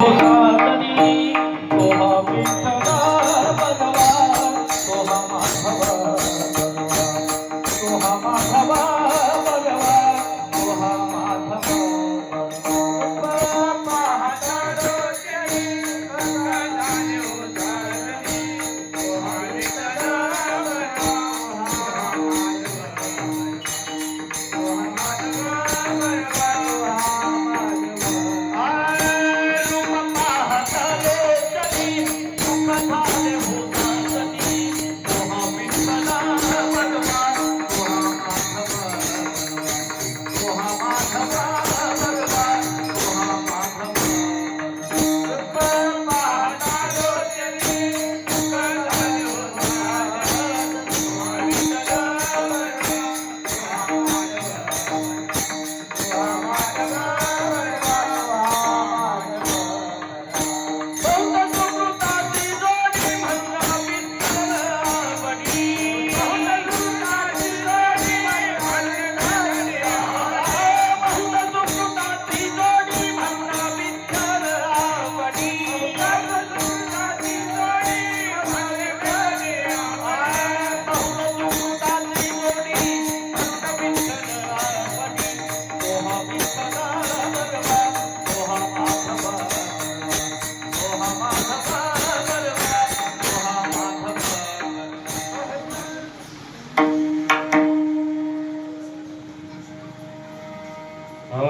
धर्माचे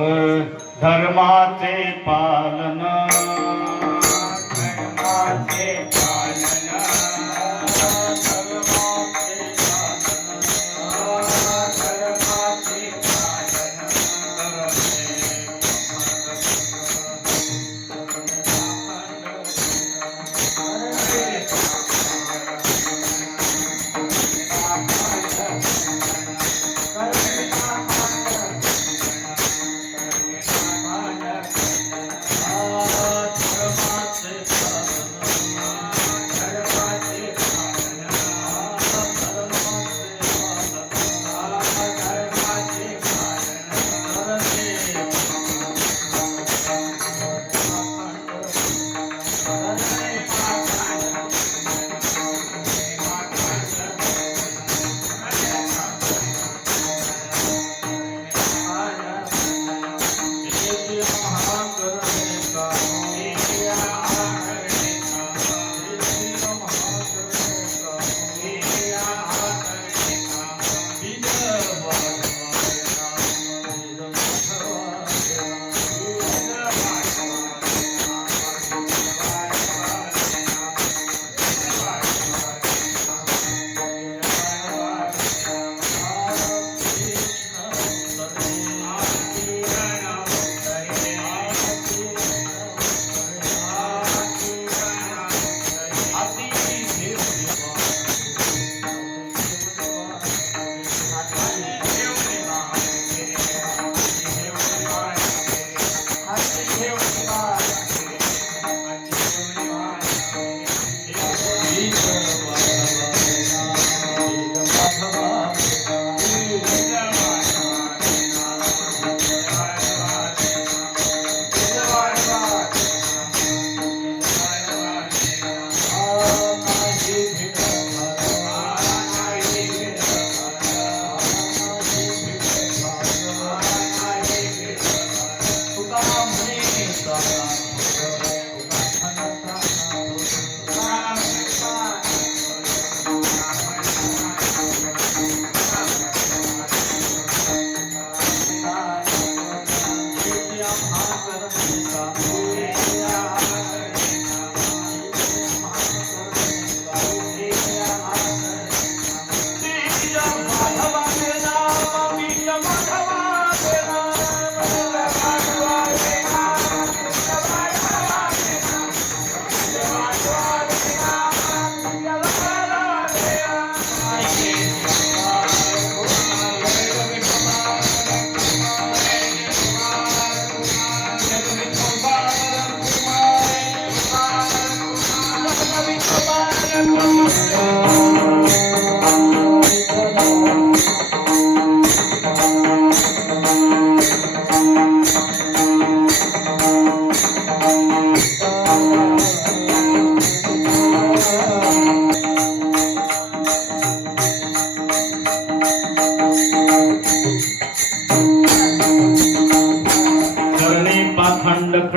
पालन धर्माचे पालन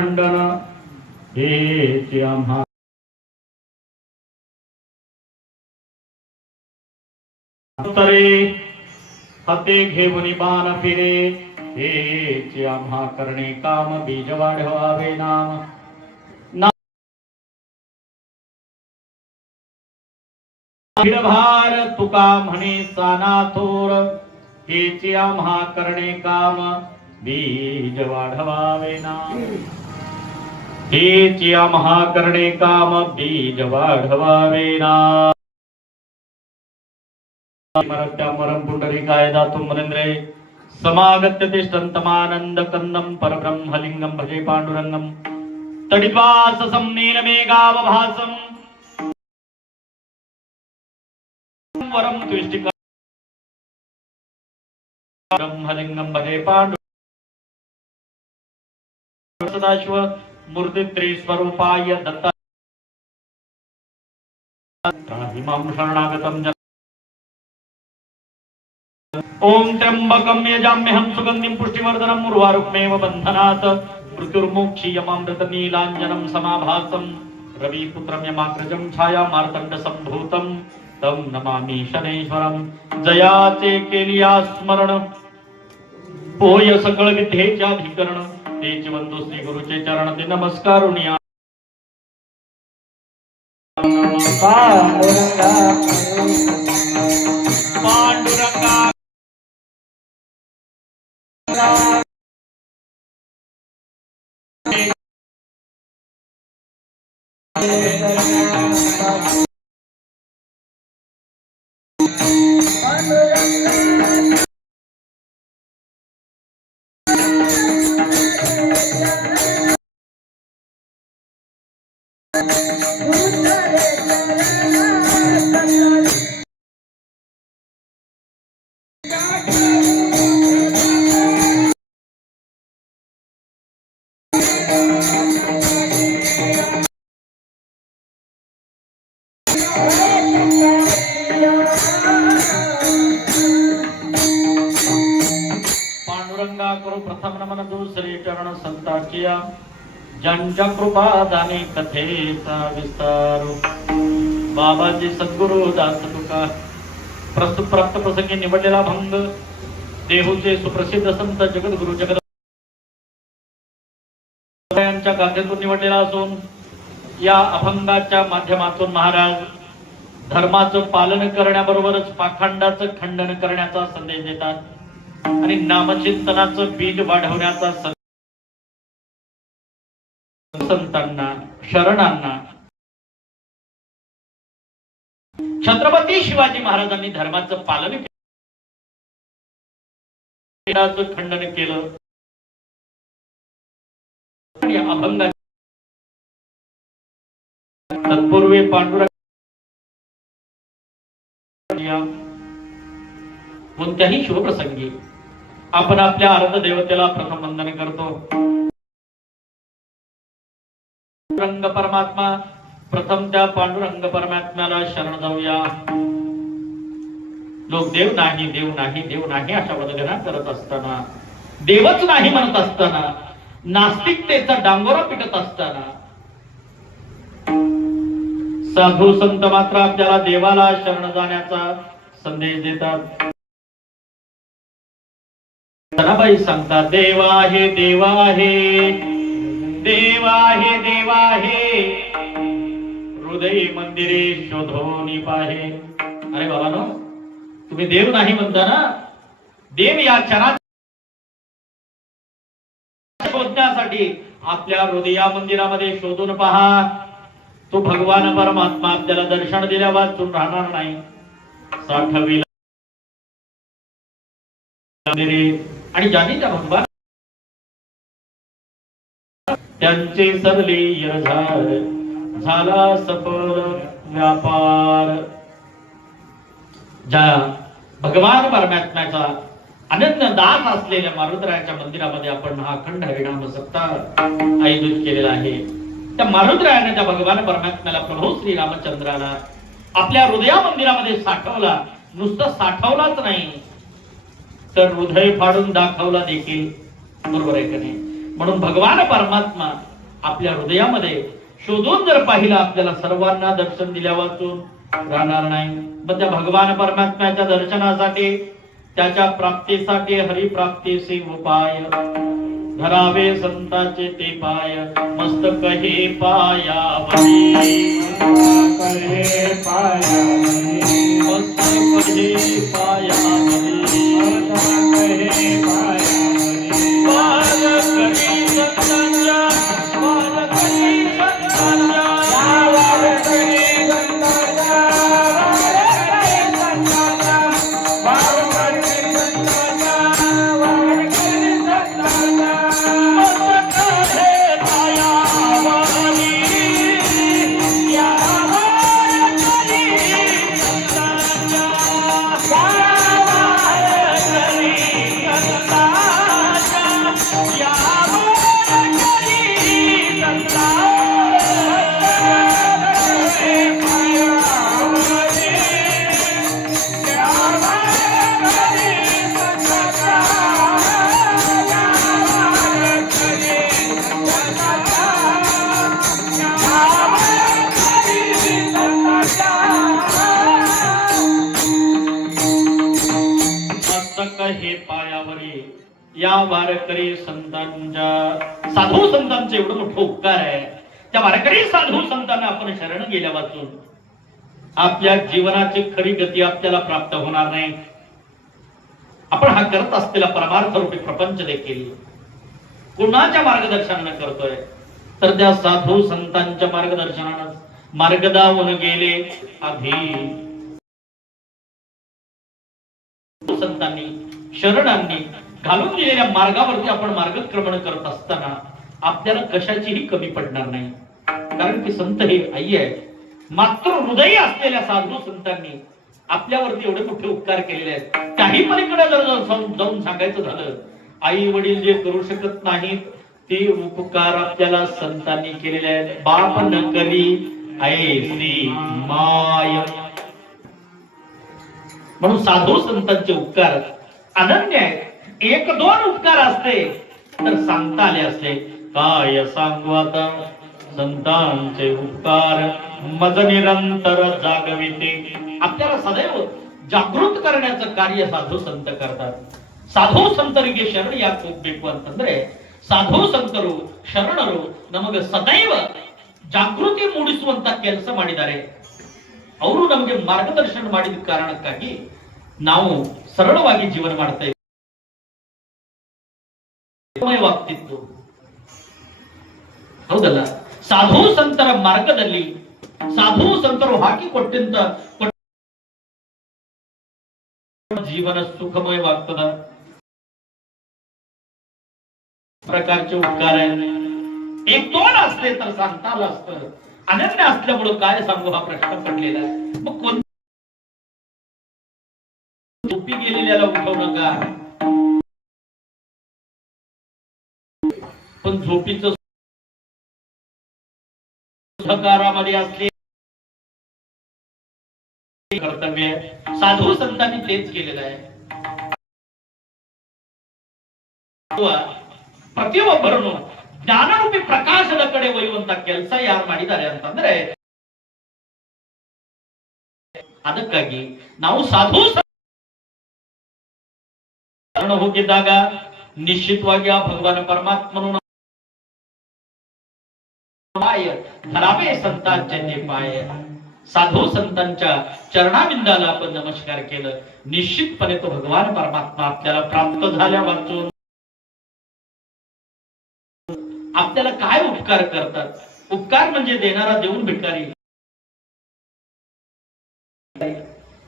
खंडन हेच आम्हा तरे हाते घेऊन बाण फिरे हेच आम्हा करणे काम बीज वाढवावे नाम भार तुका म्हणे साना थोर हेच आम्हा करणे काम बीज वाढवावे नाम हेच आम्हा करणे काम बीज वाढवावे नाम मरम पुंडरीकाय दातुं मनेन्द्रे समागत्य तिष्ठन्तमानन्द कंदं परब्रह्मलिंगं भजे पांडुरंगं तडिद्वाससं नीलमेघावभासं वरं त्विष्टिका ब्रह्मलिंगं भजे पांडुरंगं सदाशिव मूर्तित्रिस्वरूपाय दत्ता त्राहिमां शरणागतं ओम त्र्यंबकं यजाम्यहं सुगंधिं पुष्टिवर्धनम् उर्वारुकमेव बन्धनात् मृत्युर्मुक्षीयमामृतनीलाञ्जनं समाभासं रविपुत्रं यमाग्रजं छायामार्तण्डसम्भूतं तं नमामि शनैश्वरं जयाचे केलिया स्मरण होय सकळ विद्येचे अधिकरण तेच वंदो श्री गुरुचे चरण ते नमस्कारुनिया पांडुरंगा करो प्रथम नमन दुसरे चरण संताचिया ज्यांच्या कृपा दाने कथेचा विस्तार बाबाजी सद्गुरु दास तुका प्रस्तुत प्राप्त प्रसंगी निवडलेला भंग देहूचे सुप्रसिद्ध संत जगद्गुरु जगद यांच्या गाथेतून निवडलेला असून या अभंगाच्या माध्यमातून महाराज धर्माचं पालन करण्याबरोबरच पाखंडाचं खंडन करण्याचा संदेश देतात आणि नामचिंतनाचं बीज वाढवण्याचा संतांना शरणांना छत्रपती शिवाजी महाराजांनी धर्माचं पालन केलं खंडन केलं या अभंगा तत्पूर्वी पांडुरंग कोणत्याही शुभप्रसंगी आपण आपल्या आराध्य देवतेला प्रथम वंदन करतो पांडुरंग परमात्मा प्रथम त्या पांडुरंग परमात्म्याला शरण जाऊया लोक देव नाही देव नाही देव नाही अशा पद्धतीने करत असताना देवच नाही म्हणत असताना नास्तिकतेचा डांगोरा पिटत असताना साधू संत मात्र आपल्याला देवाला शरण जाण्याचा संदेश देतात सनाबाई सांगतात देवा आहे देवा आहे देवा आहे देवा आहे हृदय मंदिरे शोधोनी पाहे अरे बाबांनो तुम्ही देव नाही म्हणता ना देव या क्षणात शोधण्यासाठी आपल्या हृदय मंदिरामध्ये शोधून पहा तो भगवान परमात्मा आपल्याला दर्शन दिल्या वाचून राहणार नाही साठवी आणि ज्यांनी त्या भगवान त्यांचे सरले झाला सफल व्यापार ज्या भगवान परमात्म्याचा अनन्य दास असलेल्या मारुद्रायाच्या मंदिरामध्ये आपण हा अखंड हरिनाम सप्ताह आयोजित केलेला आहे त्या मारुद्रायाने त्या भगवान परमात्म्याला प्रभू श्री रामचंद्राला आपल्या हृदय मंदिरामध्ये साठवला नुसतं साठवलाच नाही तर हृदय फाडून दाखवला देखील बरोबर आहे का नाही म्हणून भगवान परमात्मा आपल्या हृदयामध्ये शोधून जर पाहिलं आपल्याला सर्वांना दर्शन दिल्या वाचून राहणार नाही. मग त्या भगवान परमात्म्याच्या दर्शनासाठी त्याच्या प्राप्तीसाठी हरिप्राप्तीचे उपाय धरावे संतांचे ते पाय मस्तक हे पायावरी मस्तक हे पायावरी हे पायावरी या वारकरी संतांच्या साधू संतांचे एवढं मोठं उपकार आहे. त्या वारकरी साधू संतांना आपण शरण गेल्या वाचून आपल्या जीवनाची खरी गती आपल्याला प्राप्त होणार नाही. आपण हा करत असलेला परमार्थ रूपी प्रपंच देखील कुणाच्या मार्गदर्शनाने करतोय तर त्या साधू संतांच्या मार्गदर्शनाने मार्गदावून गेले आधी संतांनी शरणांनी घालून दिलेल्या मार्गावरती आपण मार्गक्रमण करत असताना आपल्याला कशाचीही कमी पडणार नाही. कारण की संत हे आई आहे. मात्र हृदयी असलेल्या साधू संतांनी आपल्यावरती एवढे मोठे उपकार केलेले आहेत. काही पलीकडे जर जाऊन सांगायचं झालं आई वडील जे करू शकत नाहीत ते उपकार आपल्याला संतांनी केलेले आहेत. बाप न करी ऐसी माय म्हणून साधू संतांचे उपकार अनन्य आहेत. एक दोन उपकार असते तर सांगता आले असते. काय सांगू आता संतांचे उपकार मज निरंतर जागविते. आपल्याला सदैव जागृत करण्याचं कार्य साधू संत करतात. साधू संतರಿಗೆ ಶರಣ ಯಾಕೆ ಹೋಗ್ಬೇಕು ಅಂತಂದ್ರೆ ಸಾಧು ಸಂತರು ಶರಣರು ನಮಗೆ ಸದೈವ ಜಾಗೃತಿ ಮೂಡಿಸುವಂತ ಕೆಲಸ ಮಾಡಿದ್ದಾರೆ. ಅವರು ನಮಗೆ ಮಾರ್ಗದರ್ಶನ ಮಾಡಿದ ಕಾರಣಕ್ಕಾಗಿ ನಾವು ಸರಳವಾಗಿ ಜೀವನ ಮಾಡ್ತಾ ಇದ್ದೀವಿ. ಹೌದಲ್ಲ? ಸಾಧು ಸಂತರ ಮಾರ್ಗದಲ್ಲಿ ಸಾಧು ಸಂತರು ಹಾಕಿಕೊಟ್ಟಂತ ಜೀವನ ಸುಖಮಯವಾಗ್ತದ. प्रकारचे उपकार आहे. एक दोन असते तर सांगता आलं असतं. अनन्य असल्यामुळे काय सांगू हा प्रश्न पडलेला आहे. मग कोण झोपी गेलेल्याला उठवू नका. पण झोपीचं सहकारामध्ये असले कर्तव्य साधू संतांनी तेच केलेलं आहे. ಪ್ರತಿಯೊಬ್ಬರನ್ನು ಜ್ಞಾನರೂಪಿ ಪ್ರಕಾಶದ ಕಡೆ ಒಯ್ಯುವಂತ ಕೆಲಸ ಯಾರು ಮಾಡಿದ್ದಾರೆ ಅಂತಂದ್ರೆ ಅದಕ್ಕಾಗಿ ನಾವು ಸಾಧು ಹೋಗಿದ್ದಾಗ ನಿಶ್ಚಿತವಾಗಿ ಆ ಭಗವಾನ್ ಪರಮಾತ್ಮನು धरावे संतांचे ते पाय. साधू संतांच्या चरणाबिंदाला आपण नमस्कार केलं निश्चितपणे तो भगवान परमात्मा आपल्याला प्राप्त झाल्या वाचून आपल्याला काय उपकार करतात. उपकार म्हणजे देणारा देऊन भिकारी.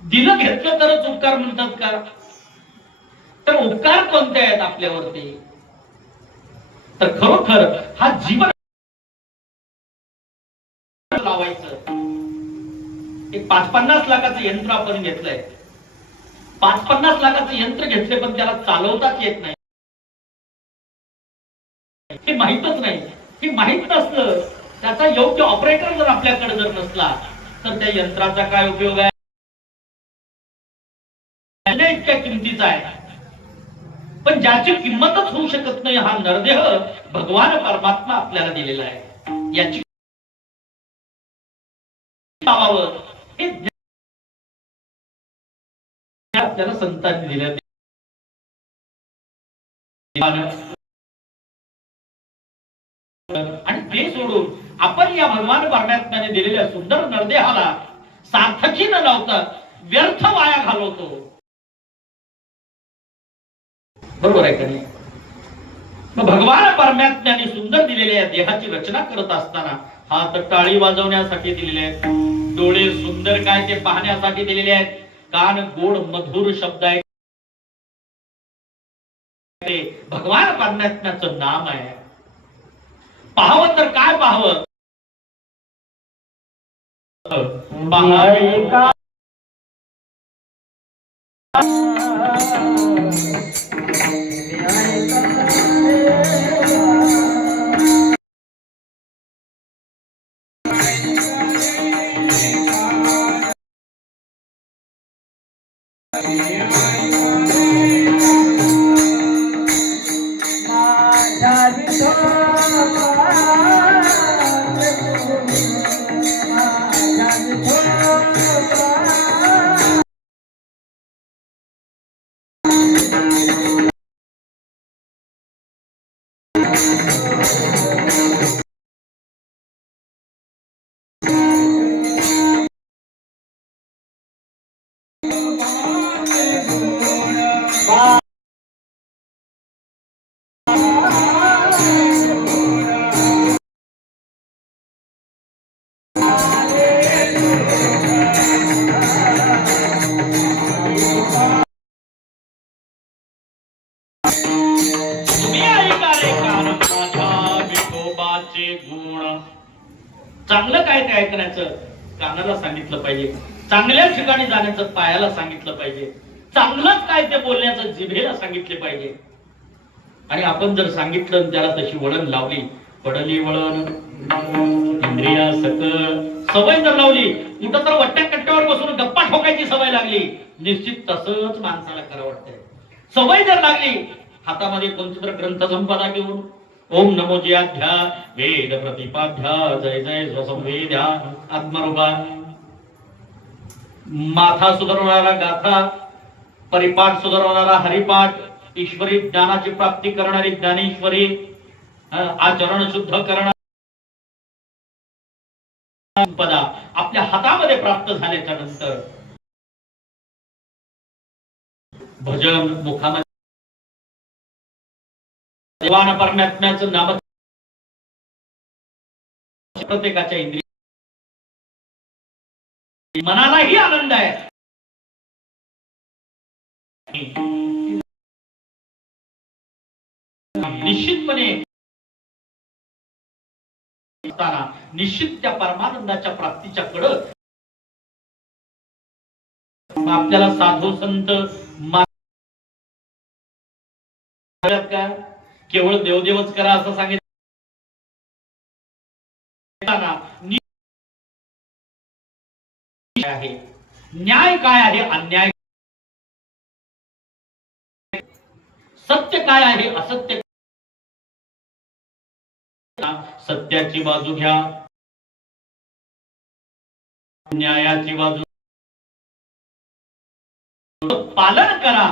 दिलं घेतलं तरच उपकार म्हणतात का? तर उपकार कोणते आहेत आपल्यावरती? तर खरोखर हा जीवन लावायचं. एक 5-50 लाखाचं यंत्र आपण घेतलंय. 5-50 लाखाचं यंत्र घेतले पण त्याला चालवताच येत नाही. हे माहीतच नाही. हे माहीत नसलं त्याचा योग्य ऑपरेटर जर आपल्याकडे जर नसला तर त्या यंत्राचा काय उपयोग आहे? इतक्या किमतीचा आहे. पण ज्याची किंमतच होऊ शकत नाही हा नरदेह भगवान परमात्मा आपल्याला दिलेला आहे. याची हे आपल्याला संतांनी दिलं. आणि ते सोडून आपण या भगवान परमात्म्याने दिलेल्या सुंदर नरदेहाला सार्थकी न लावता व्यर्थ वाया घालवतो. बरोबर आहे का नाही? मग भगवान परमात्म्याने सुंदर दिलेल्या या देहाची रचना करत असताना हात टाळी वाजवण्यासाठी दिलेले आहेत, डोळे सुंदर काय ते पाहण्यासाठी दिलेले आहेत, कान गोड मधुर शब्द आहे, ते भगवान परमात्म्याचं नाम आहे. पाहावं तर काय पाहावं? चांगलं काय ते ऐकण्याचं कानाला सांगितलं पाहिजे, चांगल्या ठिकाणी जाण्याचं पायाला सांगितलं पाहिजे, चांगलंच काय ते बोलण्याचं जिभेला सांगितले पाहिजे. आणि आपण जर सांगितलं त्याला तशी वळण लावली, पडली वळण इंद्रिया सकल, सवय जर लावली, कुठं तर वट्ट्या कट्ट्यावर बसून गप्पा ठोकायची सवय लागली, निश्चित तसंच माणसाला खरं वाटतंय. सवय जर लागली हातामध्ये कोणतं तर ग्रंथ संपदा घेऊन ओम नमो जियाध्या वेद प्रतिपाध्या जय जय स्वसंवेद्या आत्मरूपा, माथा सुधारणारा गाथा, परिपाठ सुधारणारा हरिपाठ, ईश्वरी ज्ञानाची प्राप्ती करणारी ज्ञानेश्वरी, आचरण शुद्ध करणारी संपदा आपल्या हातामध्ये प्राप्त झाल्याच्या नंतर भजन मुखामध्ये भगवान परमात्म्याचं नाम प्रत्येकाच्या इंद्रिय मनालाही आनंद आहे. निश्चितपणे निश्चित त्या परमानंदाच्या प्राप्तीच्या कडं आपल्याला साधू संत का केवळ देवदेवच करा असं सांगितलं आहे. न्याय काय आहे, अन्याय सत्य काय आहे, असत्य, सत्याची बाजू घ्या, न्यायाची बाजू पालन करा.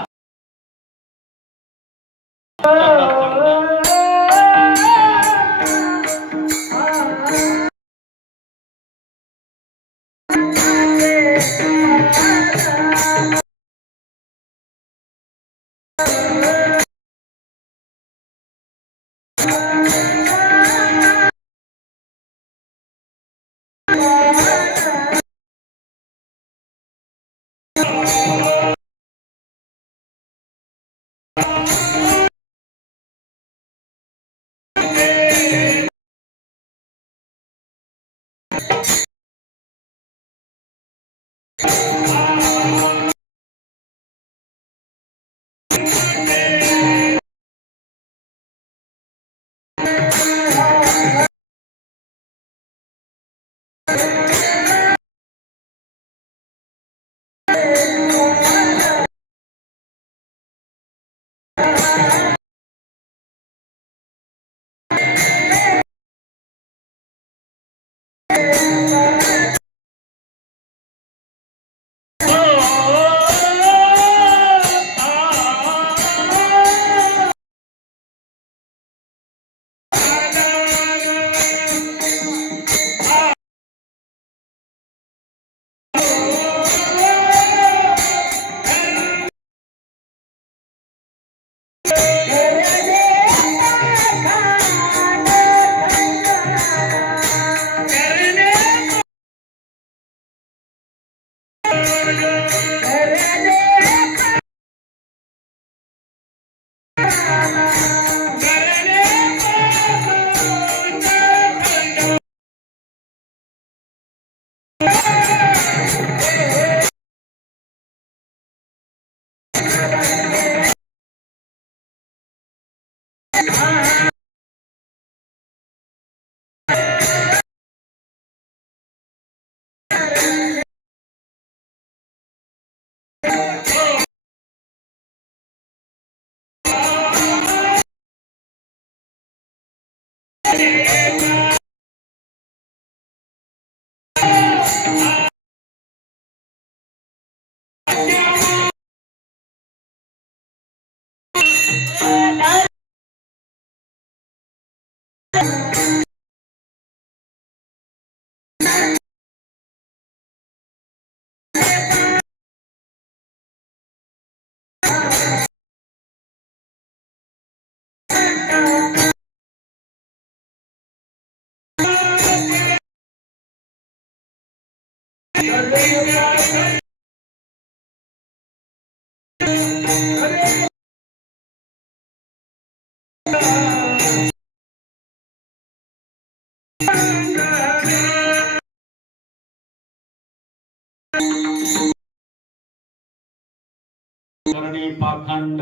पाखंड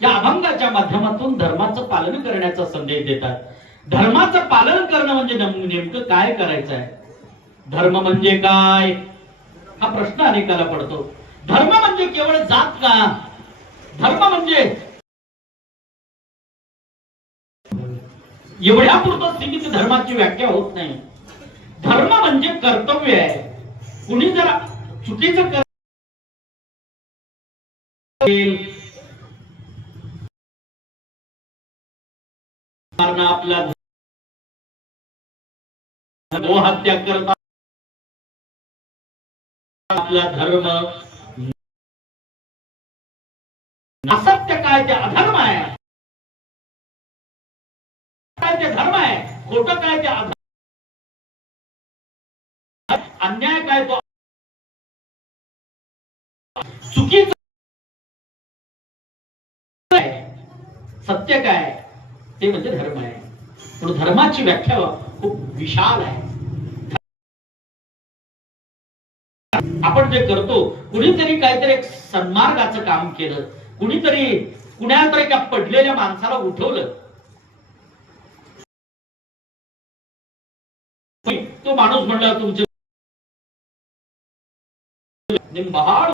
या अभंगाच्या माध्यमातून धर्माचं पालन करण्याचा संदेश देतात. धर्माचं पालन करणं म्हणजे नेमकं काय करायचं आहे? धर्म म्हणजे काय हा प्रश्न अनेकाला पडतो. धर्म म्हणजे केवळ जात का? धर्म म्हणजे एवढ्यापुरतं सीमित धर्माची व्याख्या होत नाही. धर्म म्हणजे कर्तव्य आहे. कुणी जर चुकीचं आपला हत्या करता आपला धर्म असत्य काय ते अधर्म आहे. काय ते धर्म आहे. खोटं काय ते अधर्म. अन्याय काय तो चुकीचं. सत्य काय ते म्हणजे धर्म आहे. पण धर्माची व्याख्या खूप विशाल आहे. आपण जे करतो, कुणीतरी काहीतरी एक सन्मार्गाचं काम केलं, कुणीतरी कुणातरी एका पडलेल्या माणसाला उठवलं, तो माणूस म्हणला तुमचे महाड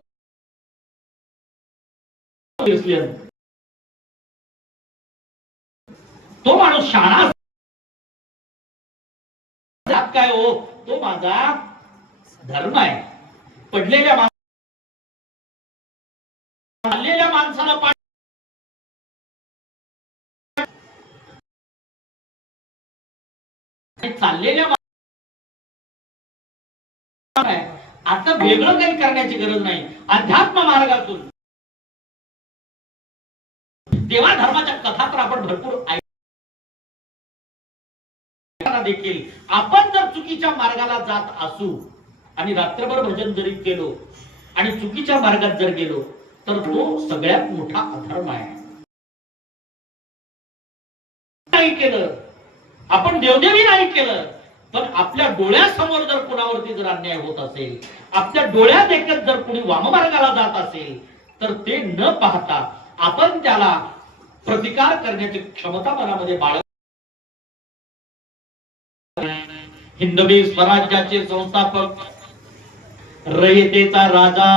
तो माणूस शहाणा काय हो, तो माझा धर्म आहे. पडलेल्या माणसाला चाललेल्या आता वेगळं काही करण्याची गरज नाही. अध्यात्म मार्गातून देवा धर्माच्या कथा तर आपण भरपूर देखील. आपण जर चुकीच्या मार्गाला जात असू आणि रात्रभर भजन जरी केलो आणि चुकीच्या मार्गात जर गेलो तर तो सगळ्यात मोठा अधर्म आहे. नाही केलं आपण, देवदेवी नाही केलं, पण आपल्या डोळ्यासमोर जर कुणावरती जर अन्याय होत असेल, आपल्या डोळ्यात देखत जर कुणी वाममार्गाला जात असेल, तर ते न पाहता आपण त्याला प्रतिकार करण्याची क्षमता मनामध्ये बाळग. हिंदवी स्वराज्याचे संस्थापक, रयतेचा राजा,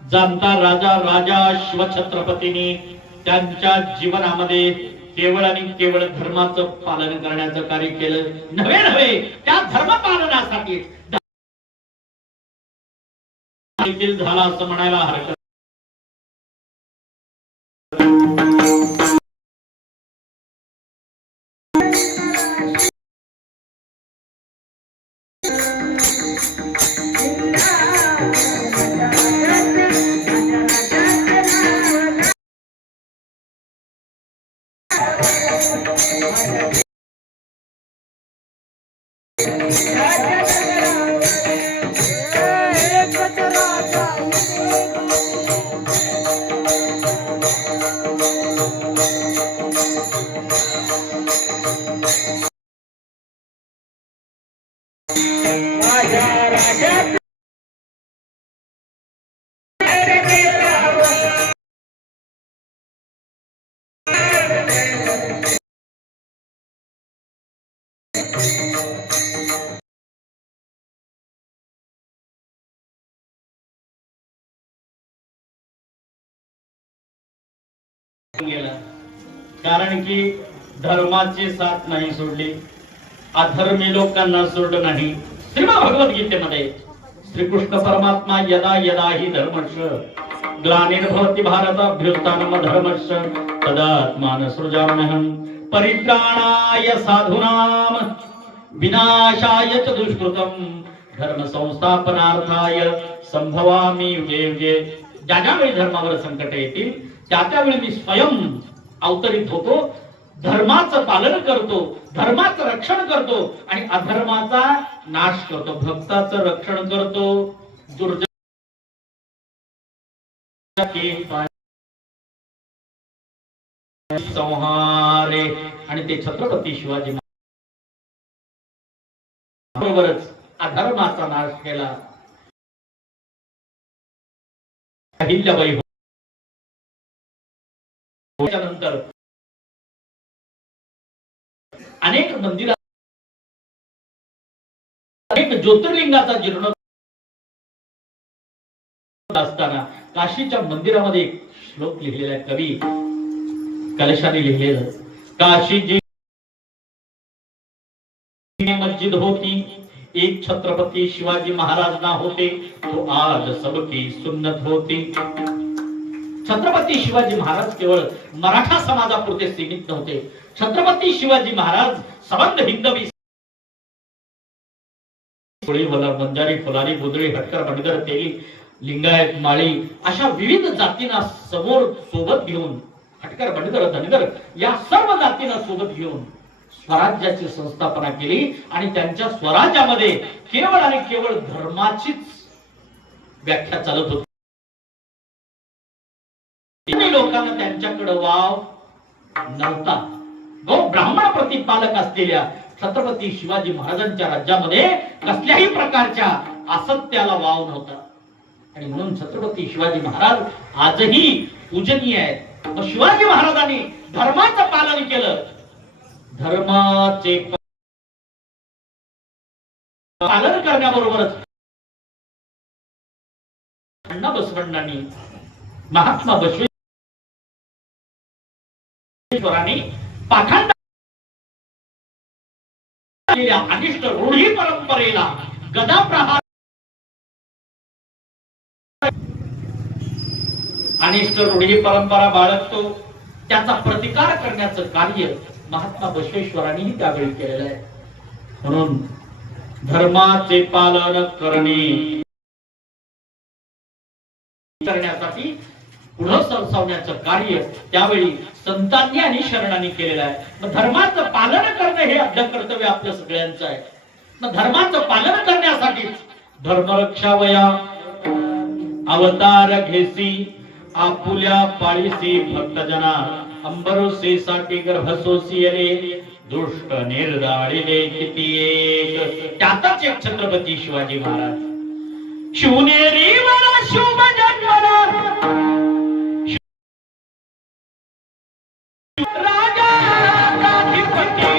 जाणता राजा राजा शिवछत्रपतींनी त्यांच्या जीवनामध्ये केवळ आणि केवळ धर्माचं पालन करण्याचं कार्य केलं. नव्हे त्या धर्म पालनासाठी झाला असं म्हणायला हरकत. कारण की धर्माची साथ नाही सोडली, अधर्मी लोकांना सोडलं नाही. श्रीमद भगवद्गीतेमध्ये श्रीकृष्ण परमात्मा यदा यदा हि धर्मस्य ग्लानिर्भवति भारत अभ्युत्थानम धर्मस्य तदात्मान सृजाम्यहम् परित्राणाय साधूनां विनाशाय च दुष्कृतम् धर्म संस्थापनार्थाय संभवामि युगे युगे. ज्या ज्यावेळी धर्मावर संकट येतील त्या त्यावेळी मी स्वयं अवतरित होतो. धर्माचं पालन करतो, धर्माचं रक्षण करतो आणि अधर्माचा नाश करतो, भक्ताचं रक्षण करतो, दुर्जन संहारे. आणि ते छत्रपती शिवाजी बरोबरच अधर्माचा नाश केला. अहिल्याबाई नंतर अनेक मंदिरात अनेक ज्योतिर्लिंगाचा जीर्णोद्धार असताना काशीच्या मंदिरामध्ये एक श्लोक लिहिलेला आहे, कवी कलशाने लिहिलेलं. काशी जी मस्जिद होती, एक छत्रपती शिवाजी महाराज ना होते तो आज सबकी सुन्नत होती. छत्रपती शिवाजी महाराज केवळ मराठा समाजापुरते सीमित नव्हते. छत्रपती शिवाजी महाराज सबंध हिंदवी बंजारी, फुलारी, बुद्री, हटकर, बंडगर, तेली, लिंगायत, माळी अशा विविध जातींना समोर सोबत घेऊन, हटकर, बंडगर, धनगर या सर्व जातींना सोबत घेऊन स्वराज्याची संस्थापना केली. आणि त्यांच्या स्वराज्यामध्ये केवळ आणि केवळ धर्माचीच व्याख्या चालत होती. लोकांना त्यांच्याकडे वाव नव्हता. गो ब्राह्मण प्रतिपालक असलेल्या छत्रपती शिवाजी महाराजांच्या राज्यामध्ये कसल्याही प्रकारच्या असत्याला वाव नव्हता. आणि म्हणून छत्रपती शिवाजी महाराज आजही पूजनीय आहेत. मग शिवाजी महाराजांनी धर्माचं पालन केलं. धर्माचे पालन करण्याबरोबरच अण्णा बसवण्णांनी, महात्मा बसवेश्वरांनी पाखंड अनिष्ट रूढी परंपरेला गदा प्रहार, अनिष्ट रूढी परंपरा बाळगतो त्याचा प्रतिकार करण्याचं कार्य महात्मा बसवेश्वरांनी त्यावेळी केलेलं आहे. म्हणून धर्माचे पालन करण्यासाठी पुढे सरसावण्याचं कार्य त्यावेळी संतांनी आणि शरणांनी केलेलं आहे. मग धर्माचं पालन करणं हे आपलं कर्तव्य आपल्या सगळ्यांचं आहे. मग धर्माचं पालन करण्यासाठी धर्मरक्षावया अवतार घेसी आपुल्या पाळीसी भक्तजना अंबरोसेसाठी गर्भसोसी रे दुष्ट निर्दाळिले किती एक. त्यातच एक छत्रपती शिवाजी महाराज शिवनेरी मला शुभ जन्मला राजा अधिपती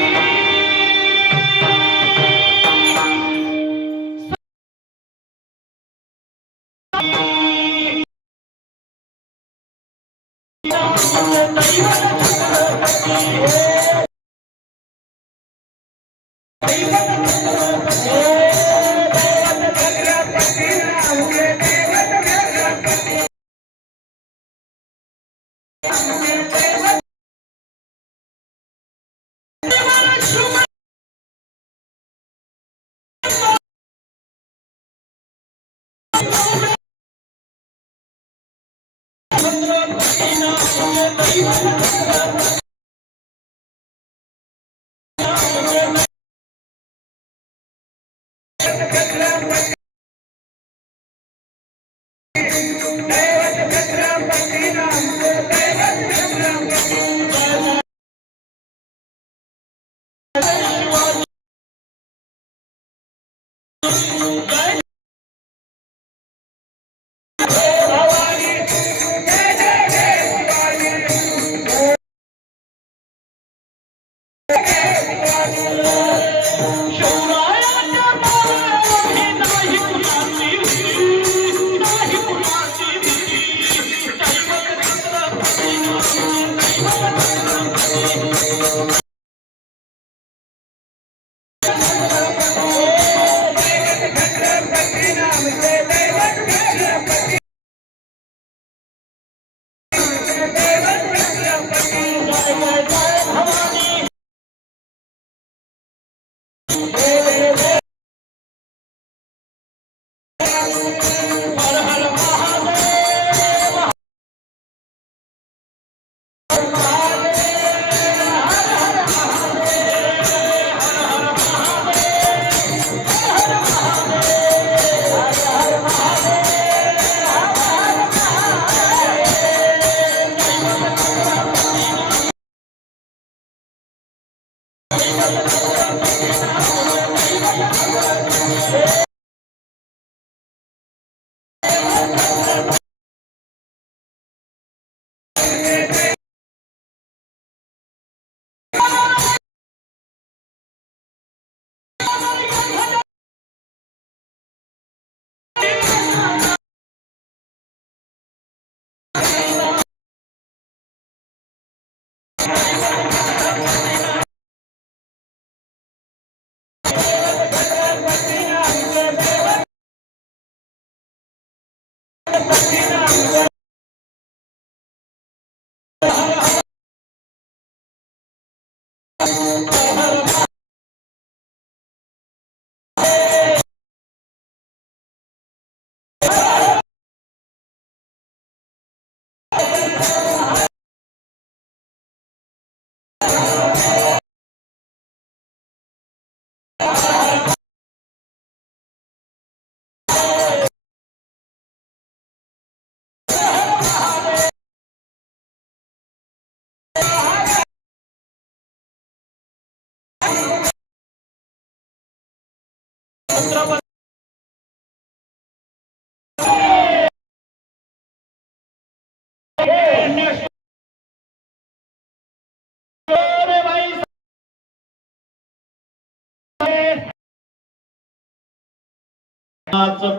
Hey!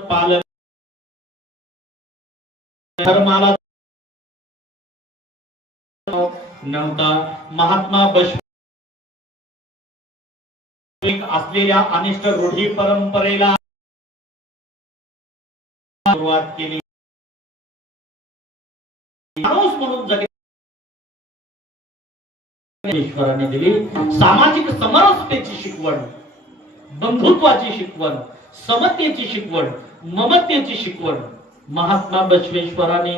पालन धर्माला नव्हता. महात्मा बश्वेश्वर असलेल्या अनिष्ट रूढी परंपरेला सुरुवात केली. माणूस म्हणून ईश्वराने दिली. सामाजिक समरसतेची शिकवण, बंधुत्वाची शिकवण, समतेची शिकवण, ममतेची शिकवण महात्मा बसवेश्वराने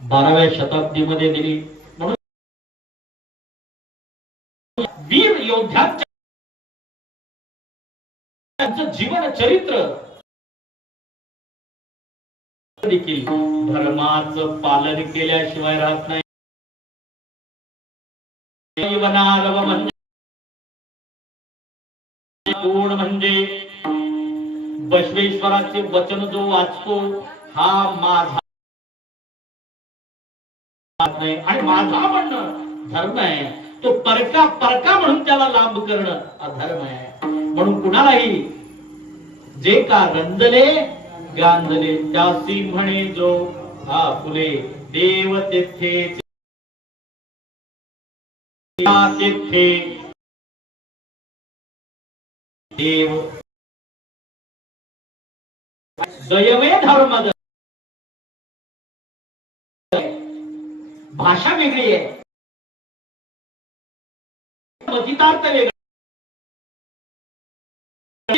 12व्या शताब्दीमध्ये दिली. म्हणून वीर योद्ध्यांचं जीवन चरित्र देखील धर्माचं पालन केल्याशिवाय राहत नाही. गुण म्हणजे बसवेश्वराचे वचन जो वाचतो हा माझा नाही आणि माझा म्हणणं धर्म आहे. तो परका परका म्हणून त्याला लांब करणं अधर्म आहे. म्हणून कुणालाही जे का रंजले गांजले त्यासी म्हणे जो हा फुले देव तेथे देव दयवे धर्म. भाषा वेगळी आहे, मतितार्थ वेगळा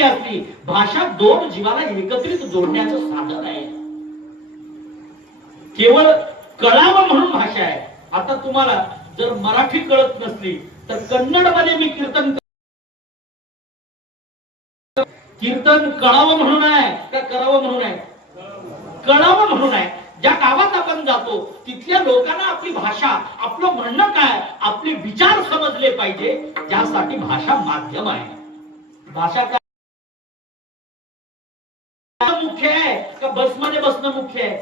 असली. भाषा दोन जीवाला एकत्रित जोडण्याचं साधन आहे. केवळ कळावं म्हणून भाषा आहे. आता तुम्हाला जर मराठी कळत नसली तर कन्नड मध्ये मी कीर्तन कळावं म्हणून आहे का करावं म्हणून आहे? कळावं म्हणून आहे. ज्या गावात आपण जातो तिथल्या लोकांना आपली भाषा, आपलं म्हणणं काय, आपले विचार समजले पाहिजे. त्यासाठी भाषा माध्यम आहे. भाषा काय मुख्य आहे का बसमध्ये बसणं मुख्य आहे?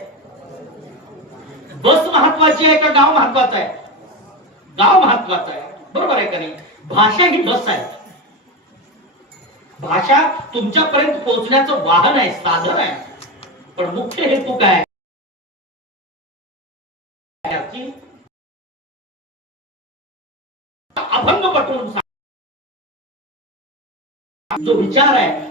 बस महत्वाची आहे का गाव महत्वाचं आहे? गाव महत्वाचं आहे. बरोबर आहे का नाही? भाषा ही बस आहे. भाषा तुमच्यापर्यंत पोहोचण्याचं वाहन आहे, साधन आहे. पण मुख्य हेतू काय? अभंग पटवून जो विचार आहे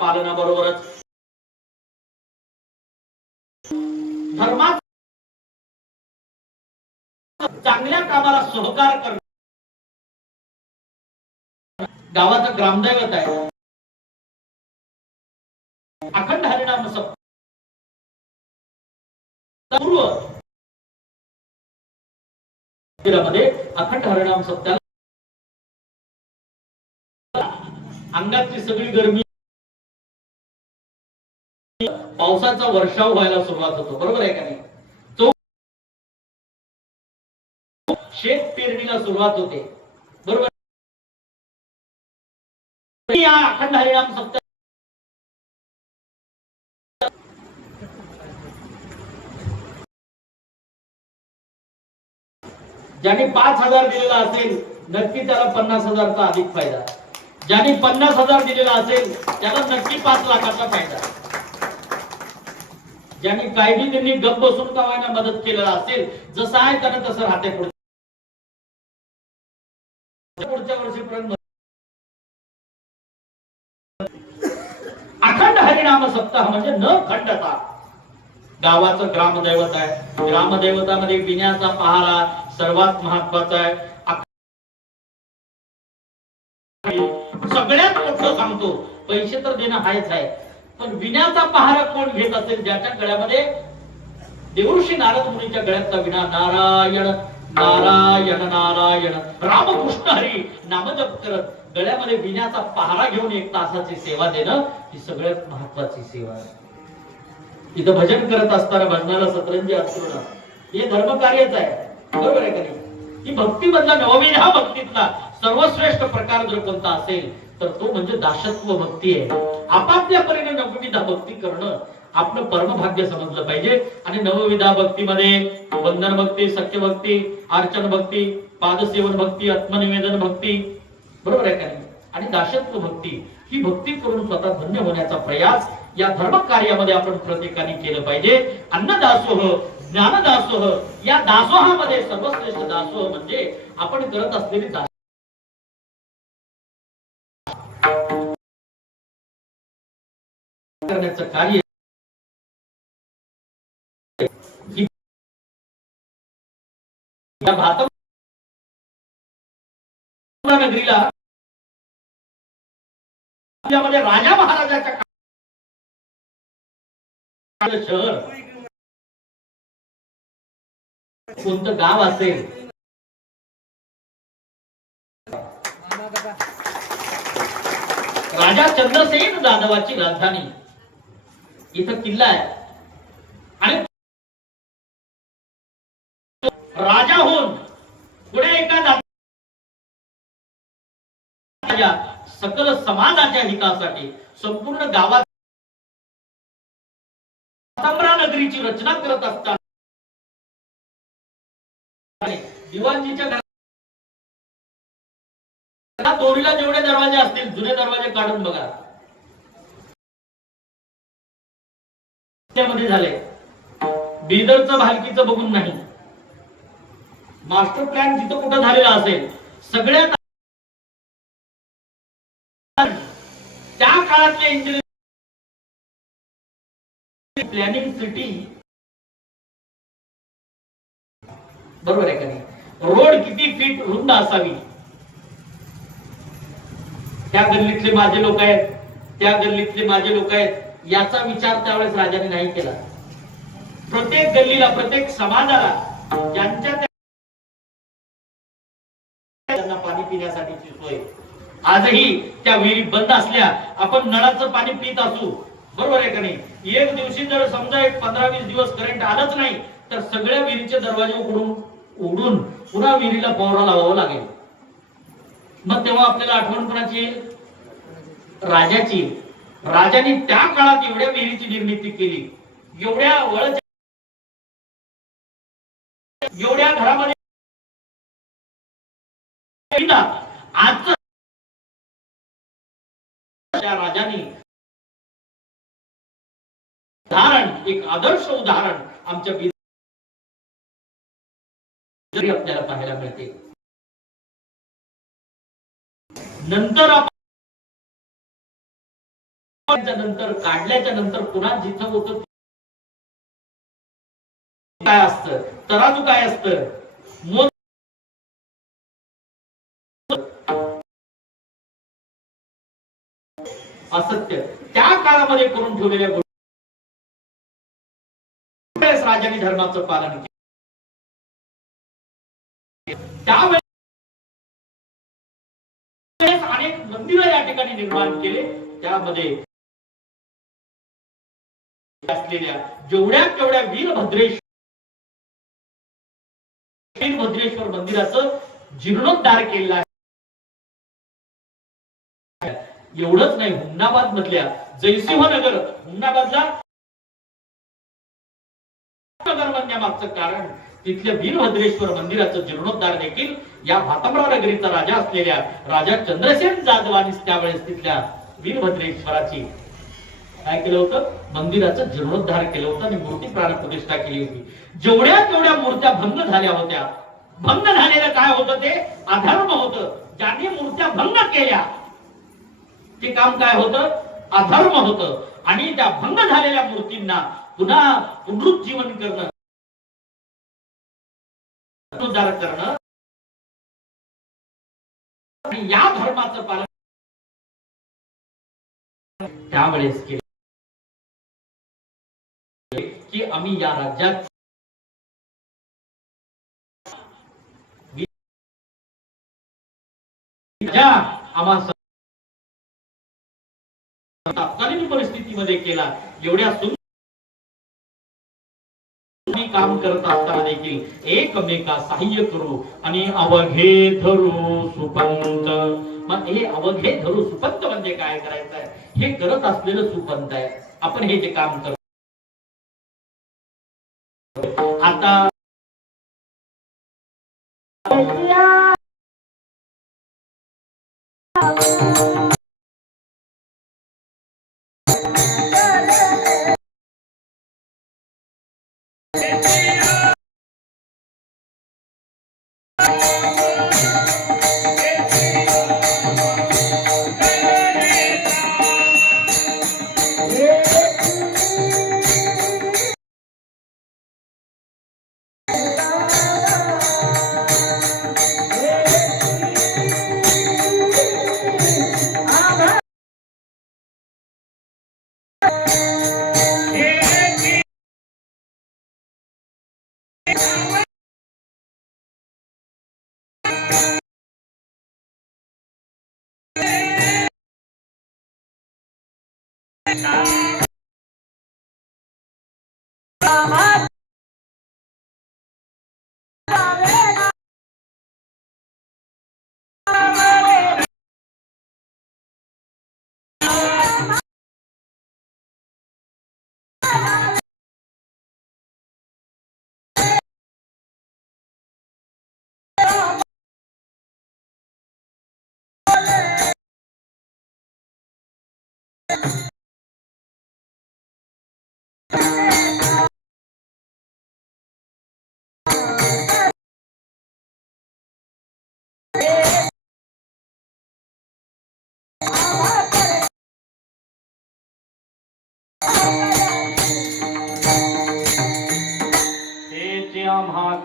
पालनाबरोबरच धर्मात चांगल्या कामाला सहकार करणं गावाचं ग्रामदैवत आहे. अखंड हरिनाम मध्ये अखंड हरिनाम सप्ताह अंगातली सगळी गरमी पावसाचा वर्षाव व्हायला सुरुवात होतो. बरोबर आहे का नाही? शेत पेरणीला सुरुवात होते. बरोबर. या अखंड हरिनाम सप्ताह ज्यांनी 5,000 दिलेला असेल नक्की त्याला 50,000चा अधिक फायदा. ज्यांनी 50,000 दिलेला असेल त्याला नक्की 5 लाखाचा फायदा. ज्यांनी काही बी त्यांनी गप बसून कावायला मदत केलेला असेल जसं आहे त्यानं तसं राहते. पुढच्या वर्षीपर्यंत अखंड हरिनाम सप्ताह म्हणजे न खंडता. गावाचं ग्रामदैवत आहे. ग्रामदैवतामध्ये विण्याचा पहारा सर्वात महत्वाचा आहे. सगळ्यात मोठं सांगतो, पैसे तर देणं आहेच आहे, पण विण्याचा पहारा कोण घेत असेल ज्याच्या गळ्यामध्ये देवर्षी नारद मुनीच्या गळ्यातला विणा नारायण नारायण नारायण रामकृष्ण हरी नामजप करत गळ्यामध्ये विण्याचा पहारा घेऊन 1 तासाची सेवा देणं ही सगळ्यात महत्वाची सेवा आहे. इथं भजन करत असताना भजनाला सतरंजी असतो हे धर्म कार्यच आहे. बरोबर आहे का नाही? ही भक्ती मधला नवविधा भक्तीतला सर्वश्रेष्ठ प्रकार जर कोणता असेल तर तो म्हणजे दासत्व भक्ती आहे. आपापल्या परीने नवविधा भक्ती करणं आपलं परमभाग्य समजलं पाहिजे. आणि नवविधा भक्तीमध्ये वंदन भक्ती, सख्य भक्ती, अर्चन भक्ती, पादसेवन भक्ती, आत्मनिवेदन भक्ती, बरोबर आहे का नाही? आणि दासत्व भक्ती ही भक्ती करून स्वतः धन्य होण्याचा प्रयास या धर्म कार्यामध्ये आपण प्रत्येकाने केलं पाहिजे. अन्नदासोह, ज्ञानदासोह या दासोहामध्ये सर्वश्रेष्ठ दासोह म्हणजे आपण करत असलेली दास करण्याचं कार्य. या भारत नगरीला मध्ये राजा महाराजाच्या शहर कोणतं गाव असेल राजा चंद्रसेन जाधवाची राजधानी इथं किल्ला आहे. आणि राजा होऊन पुढे एका सकल समाजाच्या हितासाठी संपूर्ण गावात नगरीची रचना करत असताना दिवाणजीच्या घरात दोरीला जेवढे दरवाजे असतील जुने दरवाजे काढून बघा त्यामध्ये झाले. बिदरचं भालकीचं बघून नाही, मास्टर प्लॅन जिथं कुठं झालेला असेल सगळ्यात त्या काळातले इंजिनिअरिंग प्लॅनिंग सिटी, बरोबर आहे का नाही? रोड किती फीट रुंद असावी, त्या गल्लीतले माझे लोक आहेत, त्या गल्लीतले माझे लोक आहेत याचा विचार त्यावेळेस राजाने नाही केला. प्रत्येक गल्लीला, प्रत्येक समाजाला ज्यांच्या त्यांना पाणी पिण्यासाठीची सोय. आजही त्या विहिरी बंद असल्या आपण नळाचं पाणी पित असू, बरोबर आहे का नाही? एक दिवशी जर समजा एक 15-20 दिवस करंट आलंच नाही तर सगळ्या विहिरीचे दरवाजे उघडून पुन्हा विहिरीला पवरा लावावं लागेल. मग तेव्हा आपल्याला आठवण कोणाची येईल? राजाची. राजाने त्या काळात एवढ्या विहिरीची निर्मिती केली, एवढ्या वळच्या, एवढ्या घरामध्ये आज त्या राजाने उदाहरण, एक आदर्श उदाहरण आमच्या आपल्याला पाहायला मिळते. नंतर नंतर काढल्याच्या नंतर पुन्हा जिथं होत काय असतं, तराजू काय असतं, असत्य त्या काळामध्ये करून ठेवलेल्या राजाने धर्माचं पालन केलं. त्यावेळेस अनेक मंदिरं या ठिकाणी निर्माण केले. त्यामध्ये असलेल्या जेवढ्या तेवढ्या वीरभद्रेश वीरभद्रेश्वर मंदिराचं जीर्णोद्धार केलेला आहे. एवढंच नाही, हुमनाबाद मधल्या जयसिंहनगर, हुमनाबादला नगर म्हणण्यामागचं कारण तिथल्या वीरभद्रेश्वर मंदिराचं जीर्णोद्धार देखील या भातमराव नगरीचा राजा असलेल्या राजा चंद्रसेन जाधवानी त्यावेळेस तिथल्या वीरभद्रेश्वराची काय केलं होतं, मंदिराचं जीर्णोद्धार केलं होतं आणि मूर्ती प्राणप्रतिष्ठा केली होती. जेवढ्या तेवढ्या मूर्त्या भंग झाल्या होत्या. भंग झालेलं काय होतं, ते अधर्म होतं. ज्यांनी मूर्त्या भंग केल्या ते काम काय होतं, अधर्म होतं. आणि त्या भंग झालेल्या मूर्तींना पुन्हा पुनरुज्जीवन करणं, उद्धार करणं आणि या धर्माचं पालन त्यावेळेस केलं की आम्ही या राज्यात आम्हा तत्कालीन परिस्थितीमध्ये केला. एवढ्या काम करत असताना देखील एकमेका सहाय्य करू आणि अवघे धरू सुपंत. मग हे अवघे धरू सुपंत म्हणजे काय करायचं आहे, हे करत असलेलं सुपंत आहे. आपण हे जे काम करतो आता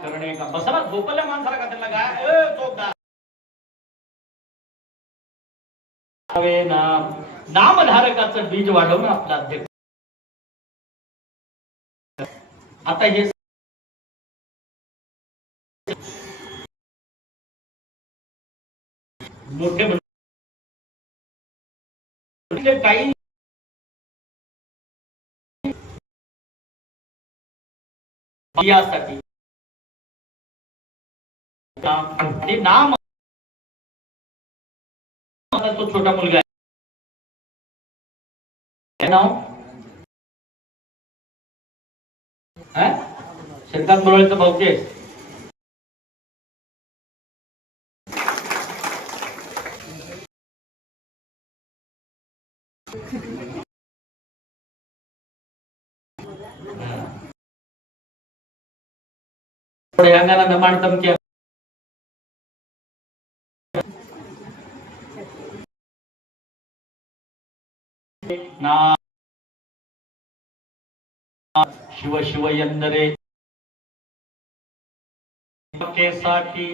करणे का बसला झोपल्या माणसाला का त्याला काय झोपदा नामधारकाचं बीज वाढवणं आपला अध्यक्ष. आता हे मोठे काही यासाठी ते नाम तो छोटा मुलगा आहे नाव श्रीकांत बोरळेचं भाऊचे न मांडतम की ना शिव शिव यंदरे केसाठी